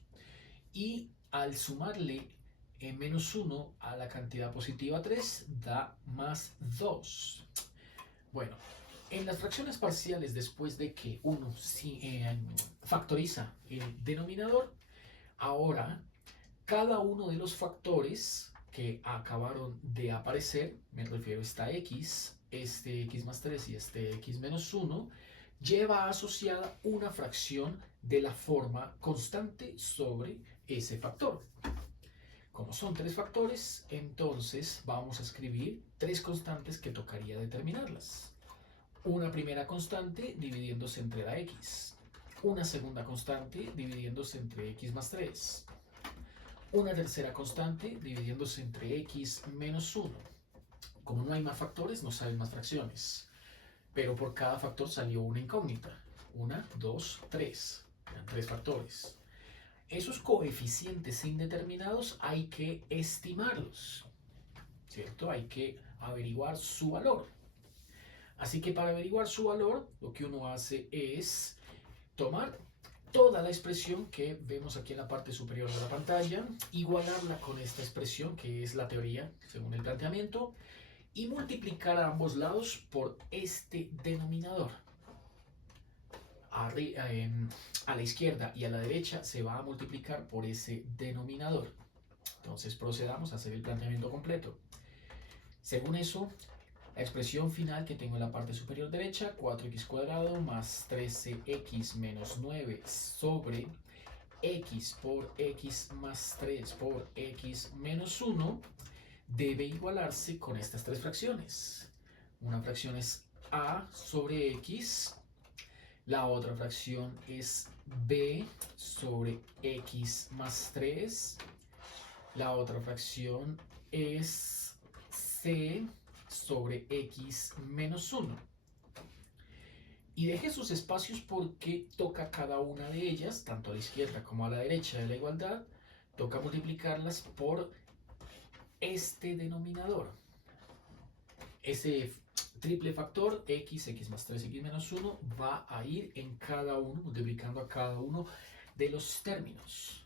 Y al sumarle menos 1 a la cantidad positiva 3 da más 2. Bueno, en las fracciones parciales, después de que uno factoriza el denominador, ahora cada uno de los factores que acabaron de aparecer, me refiero a esta x, este x más 3 y este x menos 1, lleva asociada una fracción de la forma constante sobre ese factor. Como son tres factores, entonces vamos a escribir tres constantes que tocaría determinarlas. Una primera constante dividiéndose entre la x. Una segunda constante dividiéndose entre x más 3. Una tercera constante dividiéndose entre x menos 1. Como no hay más factores, no salen más fracciones. Pero por cada factor salió una incógnita. 1, 2, 3. Eran tres factores. Esos coeficientes indeterminados hay que estimarlos, ¿cierto? Hay que averiguar su valor. Así que para averiguar su valor, lo que uno hace es tomar toda la expresión que vemos aquí en la parte superior de la pantalla, igualarla con esta expresión que es la teoría según el planteamiento y multiplicar a ambos lados por este denominador. A la izquierda y a la derecha se va a multiplicar por ese denominador. Entonces procedamos a hacer el planteamiento completo. Según eso, la expresión final que tengo en la parte superior derecha, 4x cuadrado más 13x menos 9 sobre x por x más 3 por x menos 1, debe igualarse con estas tres fracciones. Una fracción es a sobre x, la otra fracción es b sobre x más 3, la otra fracción es c sobre x menos 1. Y deje sus espacios porque toca cada una de ellas, tanto a la izquierda como a la derecha de la igualdad, toca multiplicarlas por este denominador. Ese triple factor x, x más 3, x menos 1 va a ir en cada uno, multiplicando a cada uno de los términos.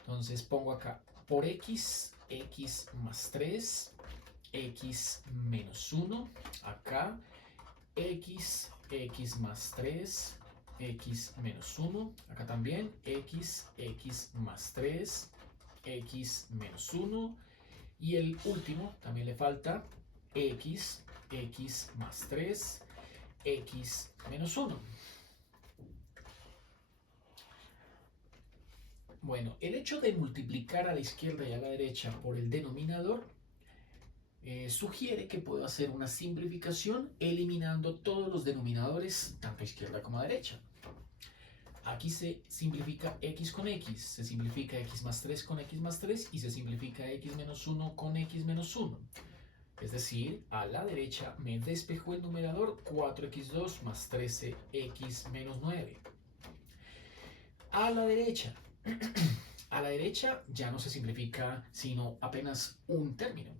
Entonces pongo acá por x, x más 3, x menos 1, acá x, x más 3, x menos 1, acá también x, x más 3, x menos 1, y el último también le falta x, x más 3, x menos 1. Bueno, el hecho de multiplicar a la izquierda y a la derecha por el denominador sugiere que puedo hacer una simplificación eliminando todos los denominadores, tanto a izquierda como a derecha. Aquí se simplifica x con x, se simplifica x más 3 con x más 3 y se simplifica x menos 1 con x menos 1. Es decir, a la derecha me despejó el numerador 4x2 más 13x menos 9. A la derecha, ya no se simplifica sino apenas un término.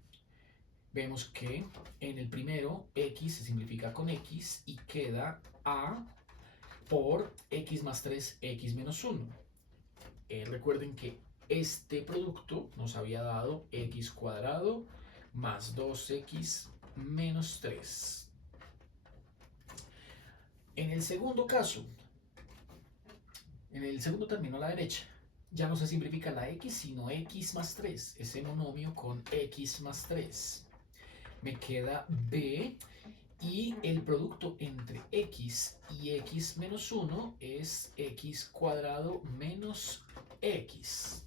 Vemos que en el primero x se simplifica con x y queda a por x más 3, x menos 1. Recuerden que este producto nos había dado x cuadrado más 2x menos 3. En el segundo caso, en el segundo término a la derecha, ya no se simplifica la x, sino x más 3, ese monomio con x más 3. Me queda b y el producto entre x y x menos 1 es x cuadrado menos x.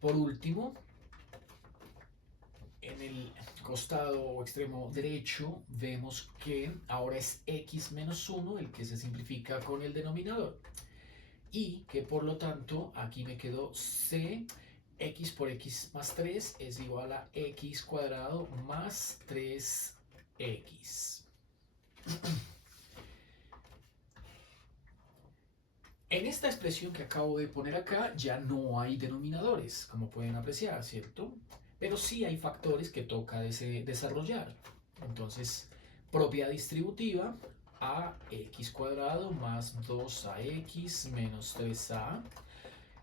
Por último, en el costado o extremo derecho vemos que ahora es x menos 1 el que se simplifica con el denominador. Y que por lo tanto aquí me quedó c, x por x más 3 es igual a x cuadrado más 3x. En esta expresión que acabo de poner acá ya no hay denominadores, como pueden apreciar, ¿cierto? Pero sí hay factores que toca desarrollar. Entonces, propiedad distributiva, ax cuadrado más 2ax menos 3a.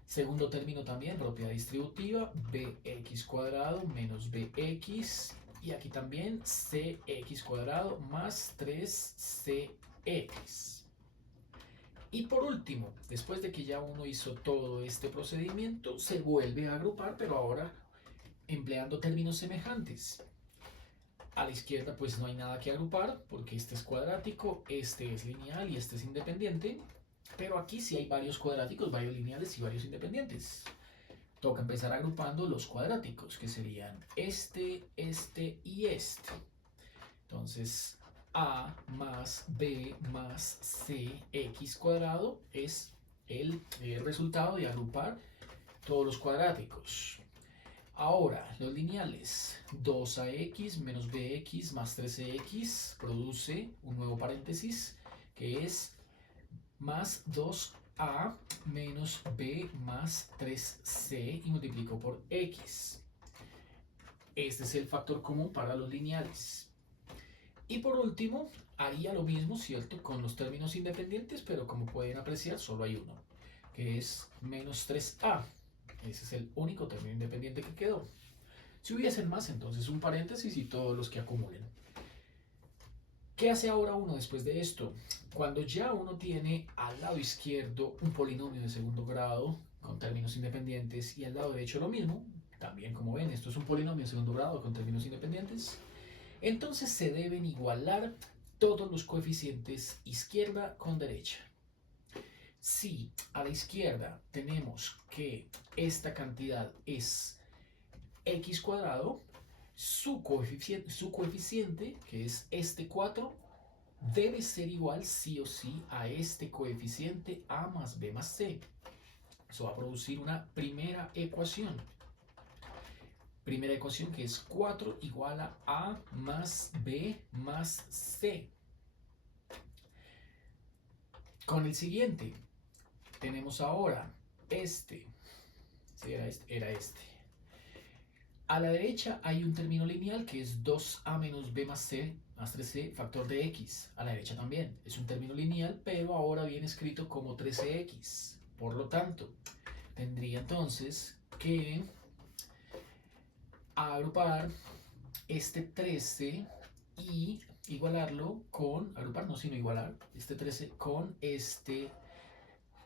Segundo término también, propiedad distributiva, bx cuadrado menos bx. Y aquí también cx cuadrado más 3cx. Y por último, después de que ya uno hizo todo este procedimiento, se vuelve a agrupar, pero ahora empleando términos semejantes. A la izquierda pues no hay nada que agrupar, porque este es cuadrático, este es lineal y este es independiente. Pero aquí sí hay varios cuadráticos, varios lineales y varios independientes. Toca empezar agrupando los cuadráticos, que serían este, este y este. Entonces, a más b más c x cuadrado es el resultado de agrupar todos los cuadráticos. Ahora, los lineales, 2ax menos bx más 3x produce un nuevo paréntesis que es más 2a menos b más 3c y multiplico por x. Este es el factor común para los lineales. Y por último, haría lo mismo, ¿cierto?, con los términos independientes, pero como pueden apreciar, solo hay uno, que es menos 3a. Ese es el único término independiente que quedó. Si hubiesen más, entonces un paréntesis y todos los que acumulen. ¿Qué hace ahora uno después de esto? Cuando ya uno tiene al lado izquierdo un polinomio de segundo grado con términos independientes y al lado derecho lo mismo, también como ven, esto es un polinomio de segundo grado con términos independientes, entonces se deben igualar todos los coeficientes izquierda con derecha. Si a la izquierda tenemos que esta cantidad es x cuadrado, su coeficiente, que es este 4, debe ser igual sí o sí a este coeficiente a más b más c. Eso va a producir una primera ecuación. Primera ecuación que es 4 igual a más b más c. Con el siguiente, tenemos ahora este. Sí, era este. A la derecha hay un término lineal que es 2a menos b más c más 3c factor de x. A la derecha también es un término lineal, pero ahora viene escrito como 13x. Por lo tanto, tendría entonces que agrupar este 13 y igualarlo con, agrupar no sino igualar, este 13 con este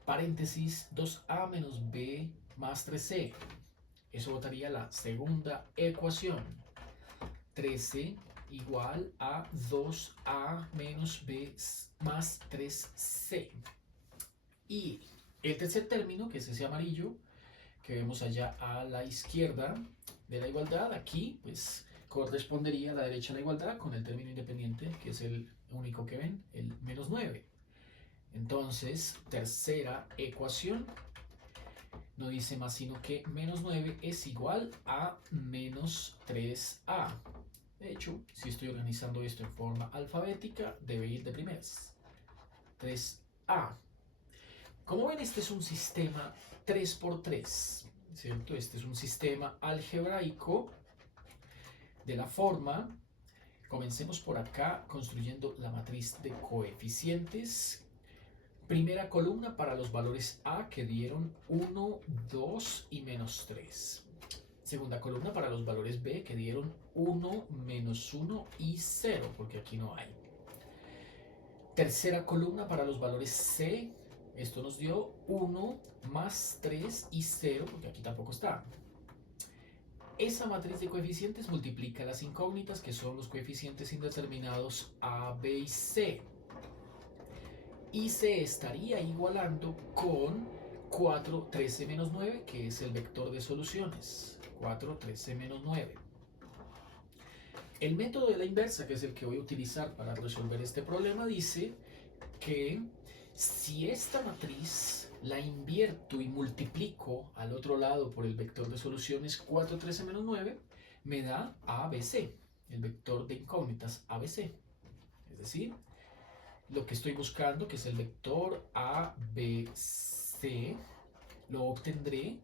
paréntesis 2a menos b más 3c. Eso botaría la segunda ecuación. 13 igual a 2a menos b más 3c. Y el tercer término, que es ese amarillo, que vemos allá a la izquierda de la igualdad, aquí pues correspondería a la derecha la igualdad con el término independiente, que es el único que ven, el menos 9. Entonces, tercera ecuación no dice más sino que menos 9 es igual a menos 3a. De hecho, si estoy organizando esto en forma alfabética, debe ir de primeras. 3a. Como ven, este es un sistema 3×3, ¿cierto? Este es un sistema algebraico de la forma. Comencemos por acá construyendo la matriz de coeficientes. Primera columna para los valores a que dieron 1, 2 y menos 3. Segunda columna para los valores b que dieron 1, menos 1 y 0, porque aquí no hay. Tercera columna para los valores c. Esto nos dio 1 más 3 y 0, porque aquí tampoco está. Esa matriz de coeficientes multiplica las incógnitas, que son los coeficientes indeterminados a, b y c. Y se estaría igualando con 4, 13 menos 9, que es el vector de soluciones. 4, 13 menos 9. El método de la inversa, que es el que voy a utilizar para resolver este problema, dice que si esta matriz la invierto y multiplico al otro lado por el vector de soluciones 4, 13 menos 9, me da ABC, el vector de incógnitas ABC. Es decir, lo que estoy buscando, que es el vector ABC, lo obtendré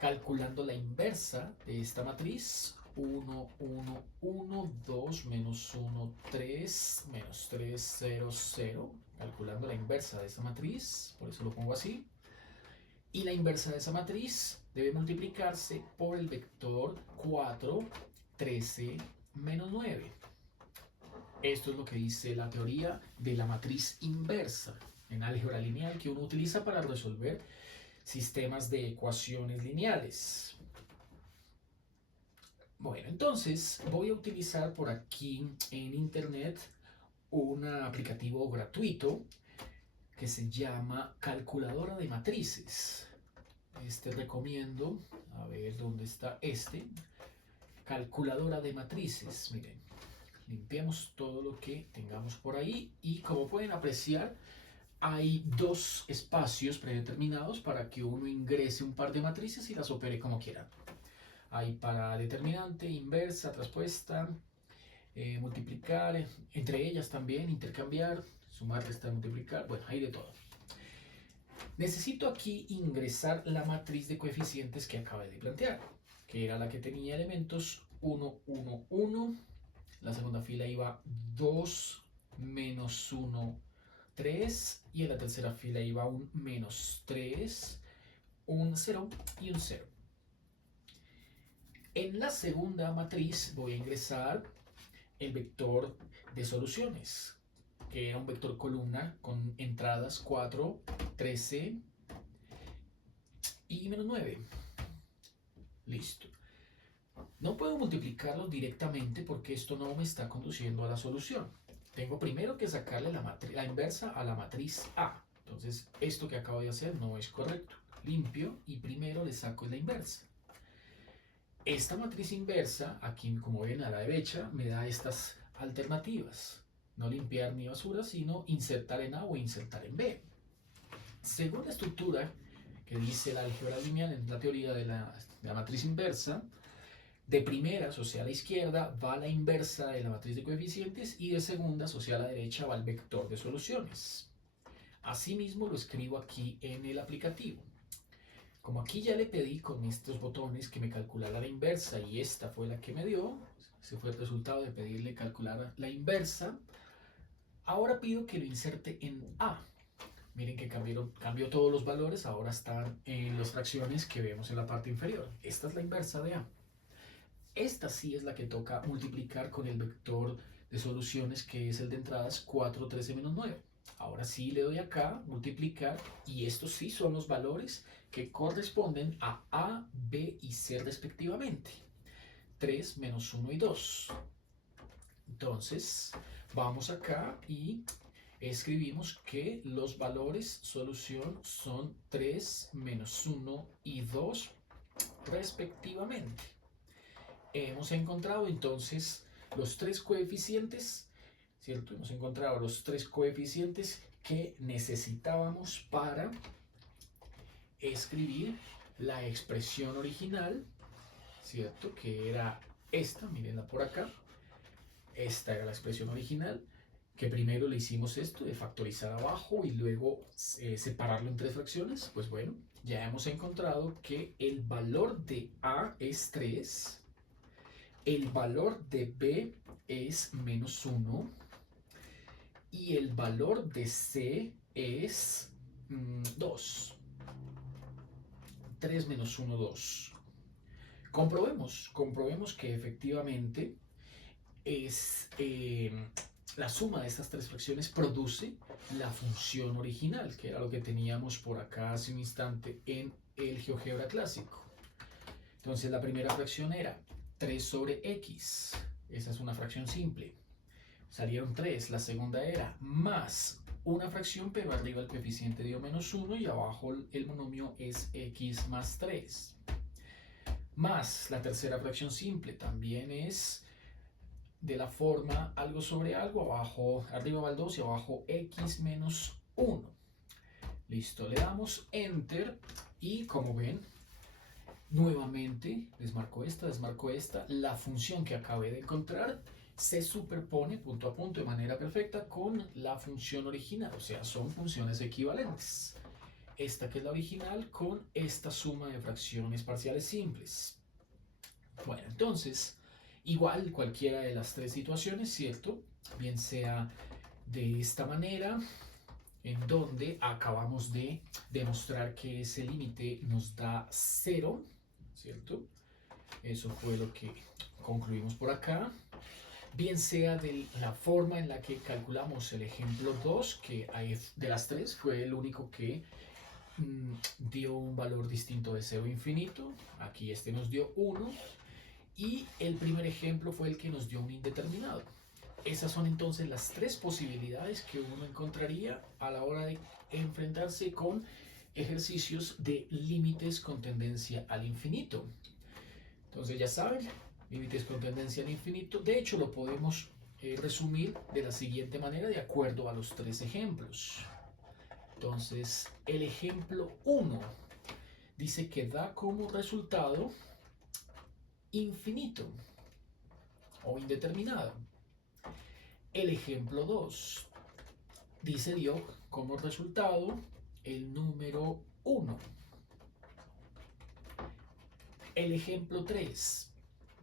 calculando la inversa de esta matriz. 1, 1, 1, 2, menos 1, 3, menos 3, 0, 0. Calculando la inversa de esta matriz, por eso lo pongo así. Y la inversa de esa matriz debe multiplicarse por el vector 4, 13, menos 9. Esto es lo que dice la teoría de la matriz inversa en álgebra lineal que uno utiliza para resolver sistemas de ecuaciones lineales. Bueno, entonces voy a utilizar por aquí en internet un aplicativo gratuito que se llama Calculadora de Matrices. Recomiendo, a ver dónde está Calculadora de Matrices. Miren, limpiamos todo lo que tengamos por ahí y como pueden apreciar, hay dos espacios predeterminados para que uno ingrese un par de matrices y las opere como quiera. Hay para determinante, inversa, traspuesta, multiplicar, entre ellas también, intercambiar, sumar, restar, multiplicar, bueno, hay de todo. Necesito aquí ingresar la matriz de coeficientes que acabé de plantear, que era la que tenía elementos 1, 1, 1, la segunda fila iba 2, menos 1, 3, y en la tercera fila iba un menos 3, un 0 y un 0. En la segunda matriz voy a ingresar el vector de soluciones, que era un vector columna con entradas 4, 13 y menos 9. Listo. No puedo multiplicarlos directamente porque esto no me está conduciendo a la solución. Tengo primero que sacarle la inversa a la matriz A. Entonces, esto que acabo de hacer no es correcto. Limpio y primero le saco la inversa. Esta matriz inversa, aquí como ven a la derecha, me da estas alternativas. No limpiar ni basura, sino insertar en A o insertar en B. Según la estructura que dice la álgebra lineal en la teoría de la matriz inversa, de primeras, o sea a la izquierda, va la inversa de la matriz de coeficientes y de segundas, o sea a la derecha, va el vector de soluciones. Asimismo lo escribo aquí en el aplicativo. Como aquí ya le pedí con estos botones que me calculara la inversa y esta fue la que me dio, ese fue el resultado de pedirle calcular la inversa, ahora pido que lo inserte en A. Miren que cambió todos los valores, ahora están en las fracciones que vemos en la parte inferior. Esta es la inversa de A. Esta sí es la que toca multiplicar con el vector de soluciones que es el de entradas 4, 13, menos 9. Ahora sí le doy acá, multiplicar, y estos sí son los valores que corresponden a, B y C respectivamente. 3, menos 1 y 2. Entonces, vamos acá y escribimos que los valores solución son 3, menos 1 y 2 respectivamente. Hemos encontrado entonces los tres coeficientes, ¿cierto? Hemos encontrado los tres coeficientes que necesitábamos para escribir la expresión original, ¿cierto? Que era esta, mírenla por acá. Esta era la expresión original, que primero le hicimos esto de factorizar abajo y luego separarlo en tres fracciones. Pues bueno, ya hemos encontrado que el valor de A es 3, el valor de B es menos 1 y el valor de C es 2. 3 menos 1, 2. Comprobemos que efectivamente es la suma de estas tres fracciones produce la función original, que era lo que teníamos por acá hace un instante en el GeoGebra clásico. Entonces la primera fracción era 3 sobre x, esa es una fracción simple, salieron 3. La segunda era más una fracción, pero arriba el coeficiente dio menos 1 y abajo el monomio es x más 3. Más la tercera fracción simple, también es de la forma algo sobre algo, abajo, arriba va el 2 y abajo x menos 1. Listo, le damos Enter y como ven, nuevamente desmarco esta, la función que acabé de encontrar se superpone punto a punto de manera perfecta con la función original, o sea, son funciones equivalentes. Esta que es la original con esta suma de fracciones parciales simples. Bueno, entonces, igual cualquiera de las tres situaciones, ¿cierto? Bien sea de esta manera, en donde acabamos de demostrar que ese límite nos da 0, ¿cierto? Eso fue lo que concluimos por acá. Bien sea de la forma en la que calculamos el ejemplo 2, que de las tres fue el único que dio un valor distinto de 0 a infinito. Aquí este nos dio 1. Y el primer ejemplo fue el que nos dio un indeterminado. Esas son entonces las tres posibilidades que uno encontraría a la hora de enfrentarse con ejercicios de límites con tendencia al infinito. Entonces ya saben, límites con tendencia al infinito. De hecho, lo podemos resumir de la siguiente manera de acuerdo a los tres ejemplos. Entonces, el ejemplo 1 dice que da como resultado infinito o indeterminado. El ejemplo 2 dice dio como resultado el número 1. El ejemplo 3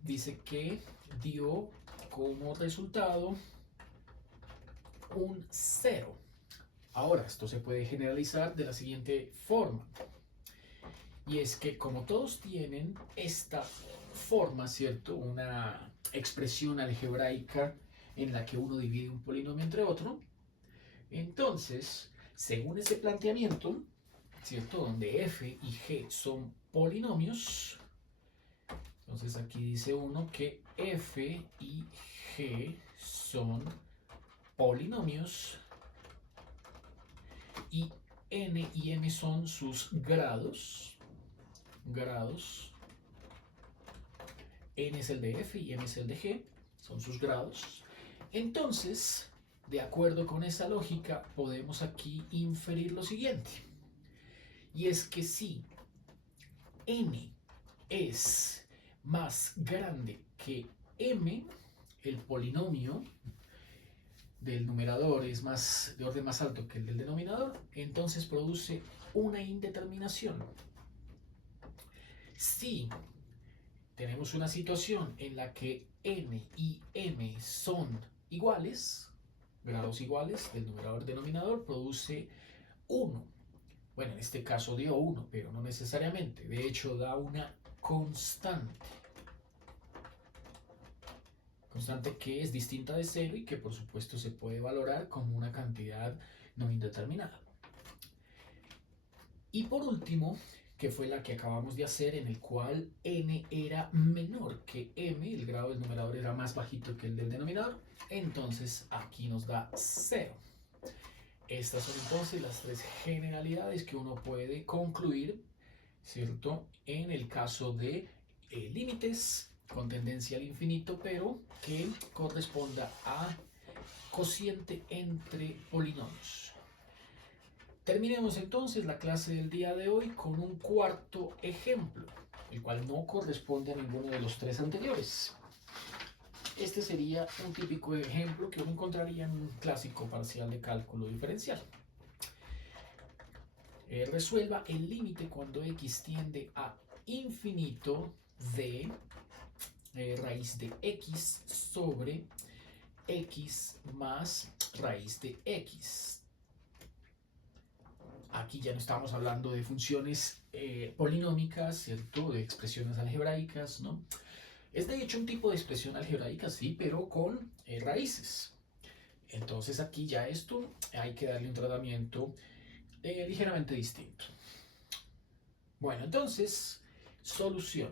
dice que dio como resultado un 0. Ahora, esto se puede generalizar de la siguiente forma. Y es que como todos tienen esta forma, ¿cierto? Una expresión algebraica en la que uno divide un polinomio entre otro. Entonces, según ese planteamiento, ¿cierto? Donde f y g son polinomios, entonces aquí dice uno que f y g son polinomios y n y m son sus grados. N es el de f y m es el de g, son sus grados. Entonces, de acuerdo con esa lógica, podemos aquí inferir lo siguiente. Y es que si n es más grande que m, el polinomio del numerador es de orden más alto que el del denominador, entonces produce una indeterminación. Si tenemos una situación en la que n y m son iguales, grados iguales del numerador denominador, produce 1. Bueno, en este caso dio 1, pero no necesariamente. De hecho, da una constante. Constante que es distinta de 0 y que por supuesto se puede valorar como una cantidad no indeterminada. Y por último, que fue la que acabamos de hacer, en el cual n era menor que m, el grado del numerador era más bajito que el del denominador, entonces aquí nos da 0. Estas son entonces las tres generalidades que uno puede concluir, ¿cierto? En el caso de límites con tendencia al infinito, pero que corresponda a cociente entre polinomios. Terminemos entonces la clase del día de hoy con un cuarto ejemplo, el cual no corresponde a ninguno de los tres anteriores. Este sería un típico ejemplo que uno encontraría en un clásico parcial de cálculo diferencial. Resuelva el límite cuando x tiende a infinito de raíz de x sobre x más raíz de x. Aquí ya no estamos hablando de funciones polinómicas, ¿cierto? De expresiones algebraicas, ¿no? Es de hecho un tipo de expresión algebraica, sí, pero con raíces. Entonces aquí ya esto hay que darle un tratamiento ligeramente distinto. Bueno, entonces, solución.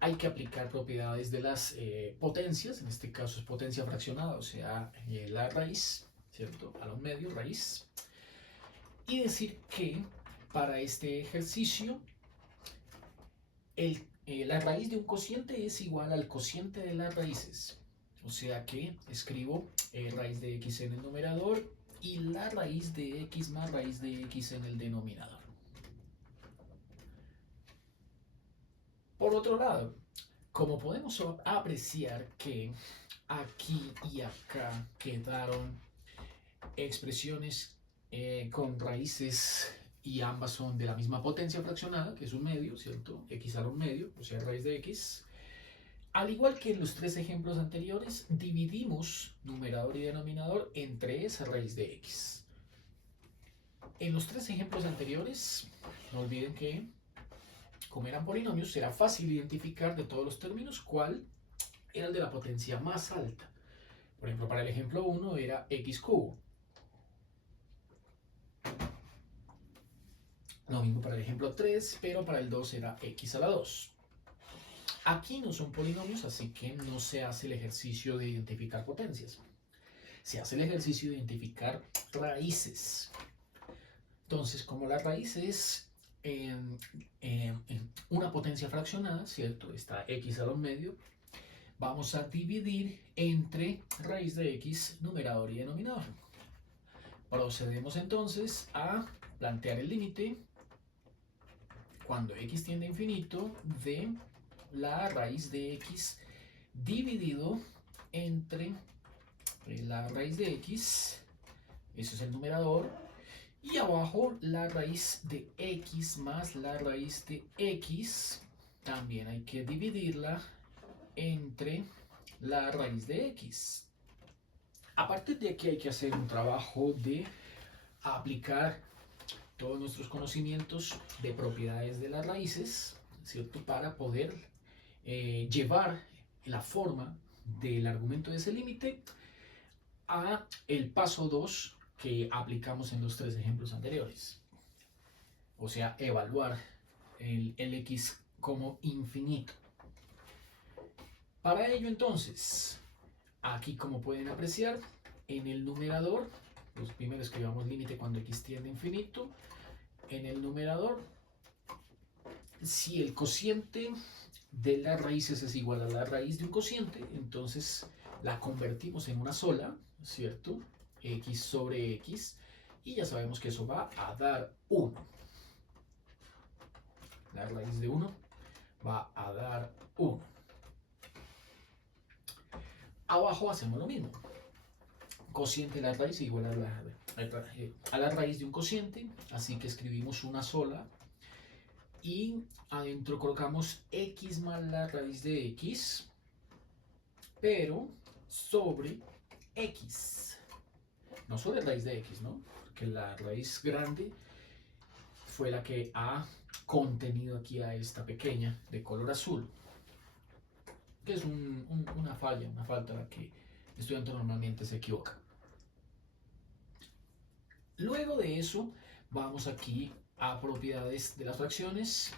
Hay que aplicar propiedades de las potencias, en este caso es potencia fraccionada, o sea, la raíz, ¿cierto? A lo medio, raíz. Y decir que para este ejercicio el La raíz de un cociente es igual al cociente de las raíces. O sea que escribo raíz de x en el numerador y la raíz de x más raíz de x en el denominador. Por otro lado, como podemos apreciar que aquí y acá quedaron expresiones con raíces y ambas son de la misma potencia fraccionada, que es un medio, ¿cierto? X a la un medio, o sea, raíz de x. Al igual que en los tres ejemplos anteriores, dividimos numerador y denominador entre esa raíz de x. En los tres ejemplos anteriores, no olviden que, como eran polinomios, será fácil identificar de todos los términos cuál era el de la potencia más alta. Por ejemplo, para el ejemplo 1 era x cubo. Lo mismo para el ejemplo 3, pero para el 2 era x a la 2. Aquí no son polinomios, así que no se hace el ejercicio de identificar potencias. Se hace el ejercicio de identificar raíces. Entonces, como la raíz es una potencia fraccionada, ¿cierto? Está x a la un medio, vamos a dividir entre raíz de x, numerador y denominador. Procedemos entonces a plantear el límite cuando x tiende a infinito de la raíz de x dividido entre la raíz de x, eso es el numerador, y abajo la raíz de x más la raíz de x, también hay que dividirla entre la raíz de x. A partir de aquí hay que hacer un trabajo de aplicar todos nuestros conocimientos de propiedades de las raíces, ¿cierto? Para poder llevar la forma del argumento de ese límite a el paso 2 que aplicamos en los tres ejemplos anteriores. O sea, evaluar el x como infinito. Para ello entonces, aquí como pueden apreciar, en el numerador, pues primero escribamos límite cuando x tiende a infinito. En el numerador, si el cociente de las raíces es igual a la raíz de un cociente, entonces la convertimos en una sola, ¿cierto? X sobre x, y ya sabemos que eso va a dar 1. La raíz de 1 va a dar 1. Abajo hacemos lo mismo. Cociente de la raíz igual a la raíz de un cociente, así que escribimos una sola y adentro colocamos x más la raíz de x, pero sobre x, no sobre raíz de x, ¿no? Porque la raíz grande fue la que ha contenido aquí a esta pequeña de color azul, que es una falla, una falta a la que el estudiante normalmente se equivoca. Luego de eso, vamos aquí a propiedades de las fracciones,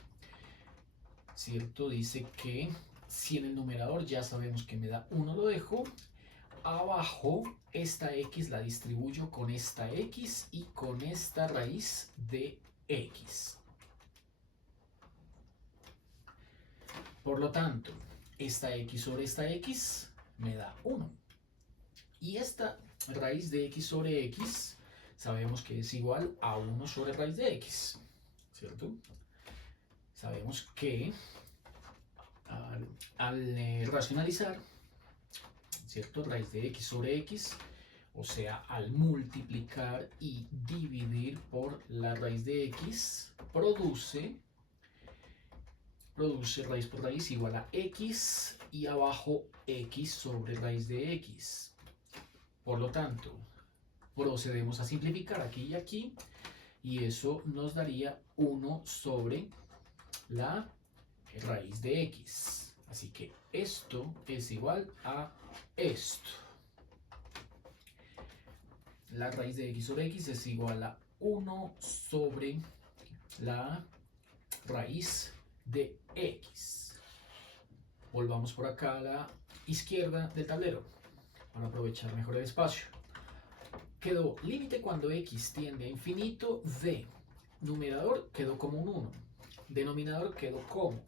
¿cierto? Dice que si en el numerador ya sabemos que me da 1, lo dejo. Abajo, esta x la distribuyo con esta x y con esta raíz de x. Por lo tanto, esta x sobre esta x me da 1. Y esta raíz de x sobre x sabemos que es igual a 1 sobre raíz de x, ¿cierto? Sabemos que al racionalizar, ¿cierto? Raíz de x sobre x, o sea, al multiplicar y dividir por la raíz de x, produce raíz por raíz igual a x y abajo x sobre raíz de x. Por lo tanto, procedemos a simplificar aquí y aquí y eso nos daría 1 sobre la raíz de x. Así que esto es igual a esto. La raíz de x sobre x es igual a 1 sobre la raíz de x. Volvamos por acá a la izquierda del tablero para aprovechar mejor el espacio. Quedó límite cuando x tiende a infinito de numerador quedó como un 1. Denominador quedó como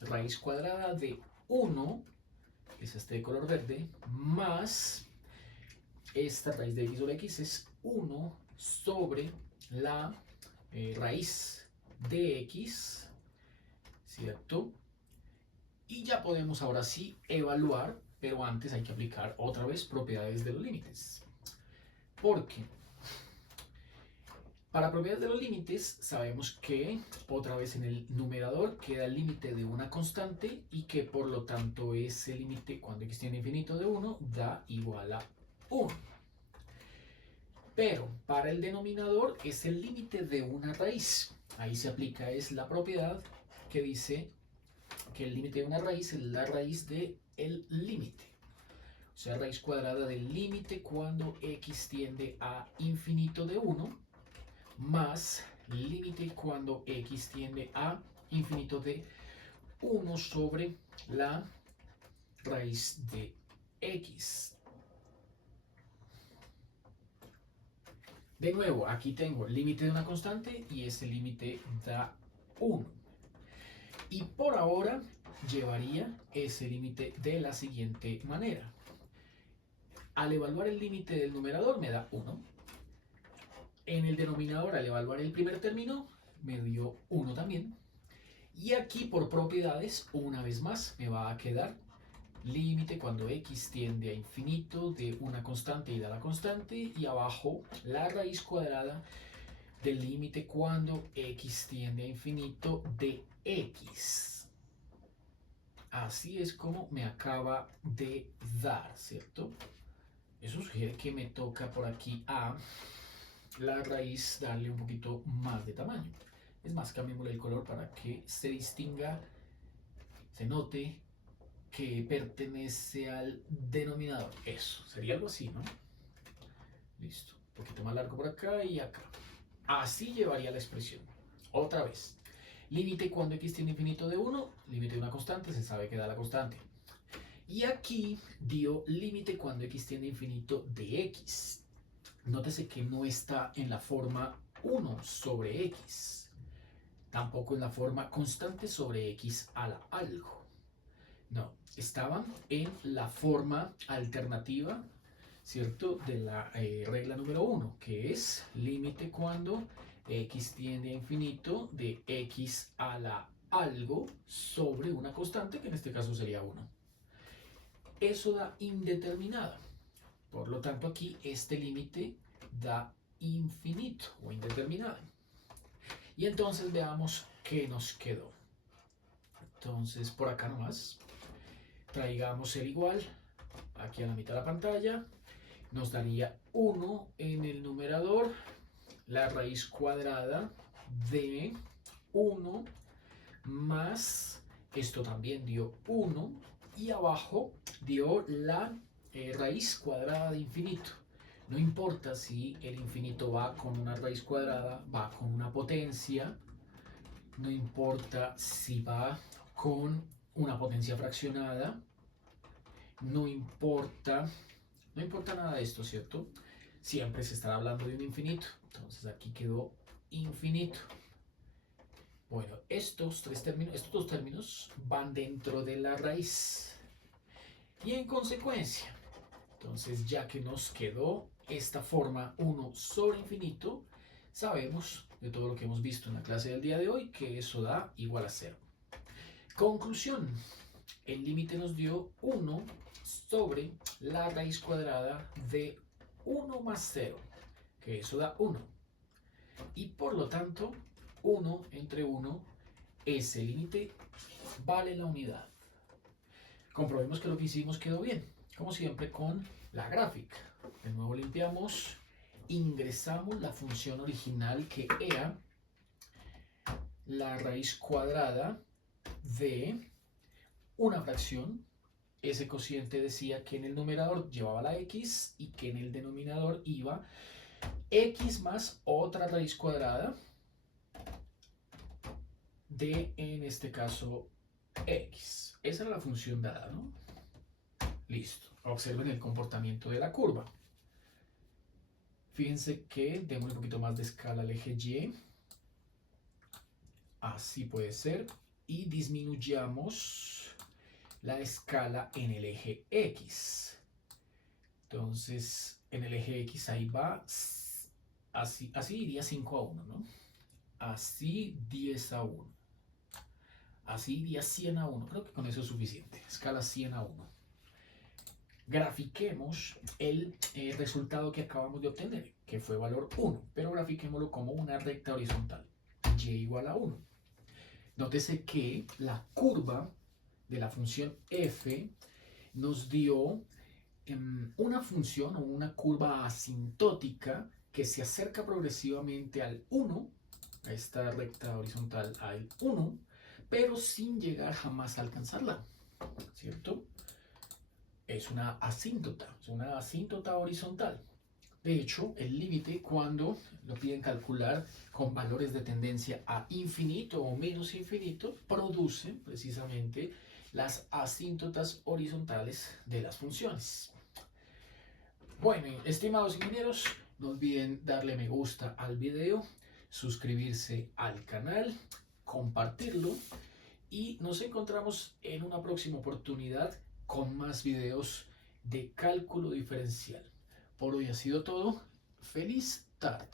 raíz cuadrada de 1, que es este de color verde, más esta raíz de x sobre x es 1 sobre la raíz de x, ¿cierto? Y ya podemos ahora sí evaluar, pero antes hay que aplicar otra vez propiedades de los límites. Porque para propiedades de los límites sabemos que otra vez en el numerador queda el límite de una constante y que por lo tanto ese límite cuando x tiende a infinito de 1 da igual a 1. Pero para el denominador es el límite de una raíz. Ahí se aplica es la propiedad que dice que el límite de una raíz es la raíz del límite. O sea, raíz cuadrada del límite cuando x tiende a infinito de 1 más límite cuando x tiende a infinito de 1 sobre la raíz de x. De nuevo, aquí tengo el límite de una constante y ese límite da 1. Y por ahora llevaría ese límite de la siguiente manera. Al evaluar el límite del numerador me da 1. En el denominador, al evaluar el primer término, me dio 1 también. Y aquí por propiedades, una vez más, me va a quedar límite cuando x tiende a infinito de una constante y da la constante. Y abajo la raíz cuadrada del límite cuando x tiende a infinito de x. Así es como me acaba de dar, ¿cierto? Eso sugiere que me toca por aquí a la raíz darle un poquito más de tamaño. Es más, cambiémosle el color para que se distinga, se note que pertenece al denominador. Eso, sería algo así, ¿no? Listo, un poquito más largo por acá y acá. Así llevaría la expresión. Otra vez, límite cuando x tiende a infinito de 1, límite de una constante, se sabe que da la constante. Y aquí dio límite cuando x tiende a infinito de x. Nótese que no está en la forma 1 sobre x, tampoco en la forma constante sobre x a la algo. No, estaba en la forma alternativa, ¿cierto? De la regla número 1, que es límite cuando x tiende a infinito de x a la algo sobre una constante, que en este caso sería 1. Eso da indeterminada. Por lo tanto, aquí este límite da infinito o indeterminado. Y entonces veamos qué nos quedó. Entonces, por acá nomás, traigamos el igual aquí a la mitad de la pantalla. Nos daría 1 en el numerador, la raíz cuadrada de 1 más, esto también dio 1, y abajo dio la raíz cuadrada de infinito. No importa si el infinito va con una raíz cuadrada, va con una potencia, no importa si va con una potencia fraccionada, no importa nada de esto, ¿cierto? Siempre se estará hablando de un infinito. Entonces aquí quedó infinito. Bueno, estos dos términos van dentro de la raíz. Y en consecuencia, entonces ya que nos quedó esta forma 1 sobre infinito, sabemos de todo lo que hemos visto en la clase del día de hoy que eso da igual a 0. Conclusión, el límite nos dio 1 sobre la raíz cuadrada de 1 más 0, que eso da 1. Y por lo tanto, 1 entre 1, ese límite vale la unidad. Comprobemos que lo que hicimos quedó bien, como siempre con la gráfica. De nuevo limpiamos, ingresamos la función original que era la raíz cuadrada de una fracción. Ese cociente decía que en el numerador llevaba la x y que en el denominador iba x más otra raíz cuadrada de, en este caso, x. Esa era la función dada, ¿no? Listo. Observen el comportamiento de la curva. Fíjense que démosle un poquito más de escala al eje Y. Así puede ser. y disminuyamos la escala en el eje X. Entonces, en el eje X ahí va, así iría 5 a 1, ¿no? Así 10 a 1. Así iría 100 a 1. Creo que con eso es suficiente. Escala 100 a 1. Grafiquemos el resultado que acabamos de obtener, que fue valor 1, pero grafiquémoslo como una recta horizontal. Y igual a 1. Nótese que la curva de la función f nos dio una función o una curva asintótica que se acerca progresivamente al 1, a esta recta horizontal al 1, pero sin llegar jamás a alcanzarla, ¿cierto? Es una asíntota horizontal. De hecho, el límite, cuando lo piden calcular con valores de tendencia a infinito o menos infinito, produce precisamente las asíntotas horizontales de las funciones. Bueno, estimados ingenieros, no olviden darle me gusta al video, suscribirse al canal, compartirlo y nos encontramos en una próxima oportunidad con más videos de cálculo diferencial. Por hoy ha sido todo. Feliz tarde.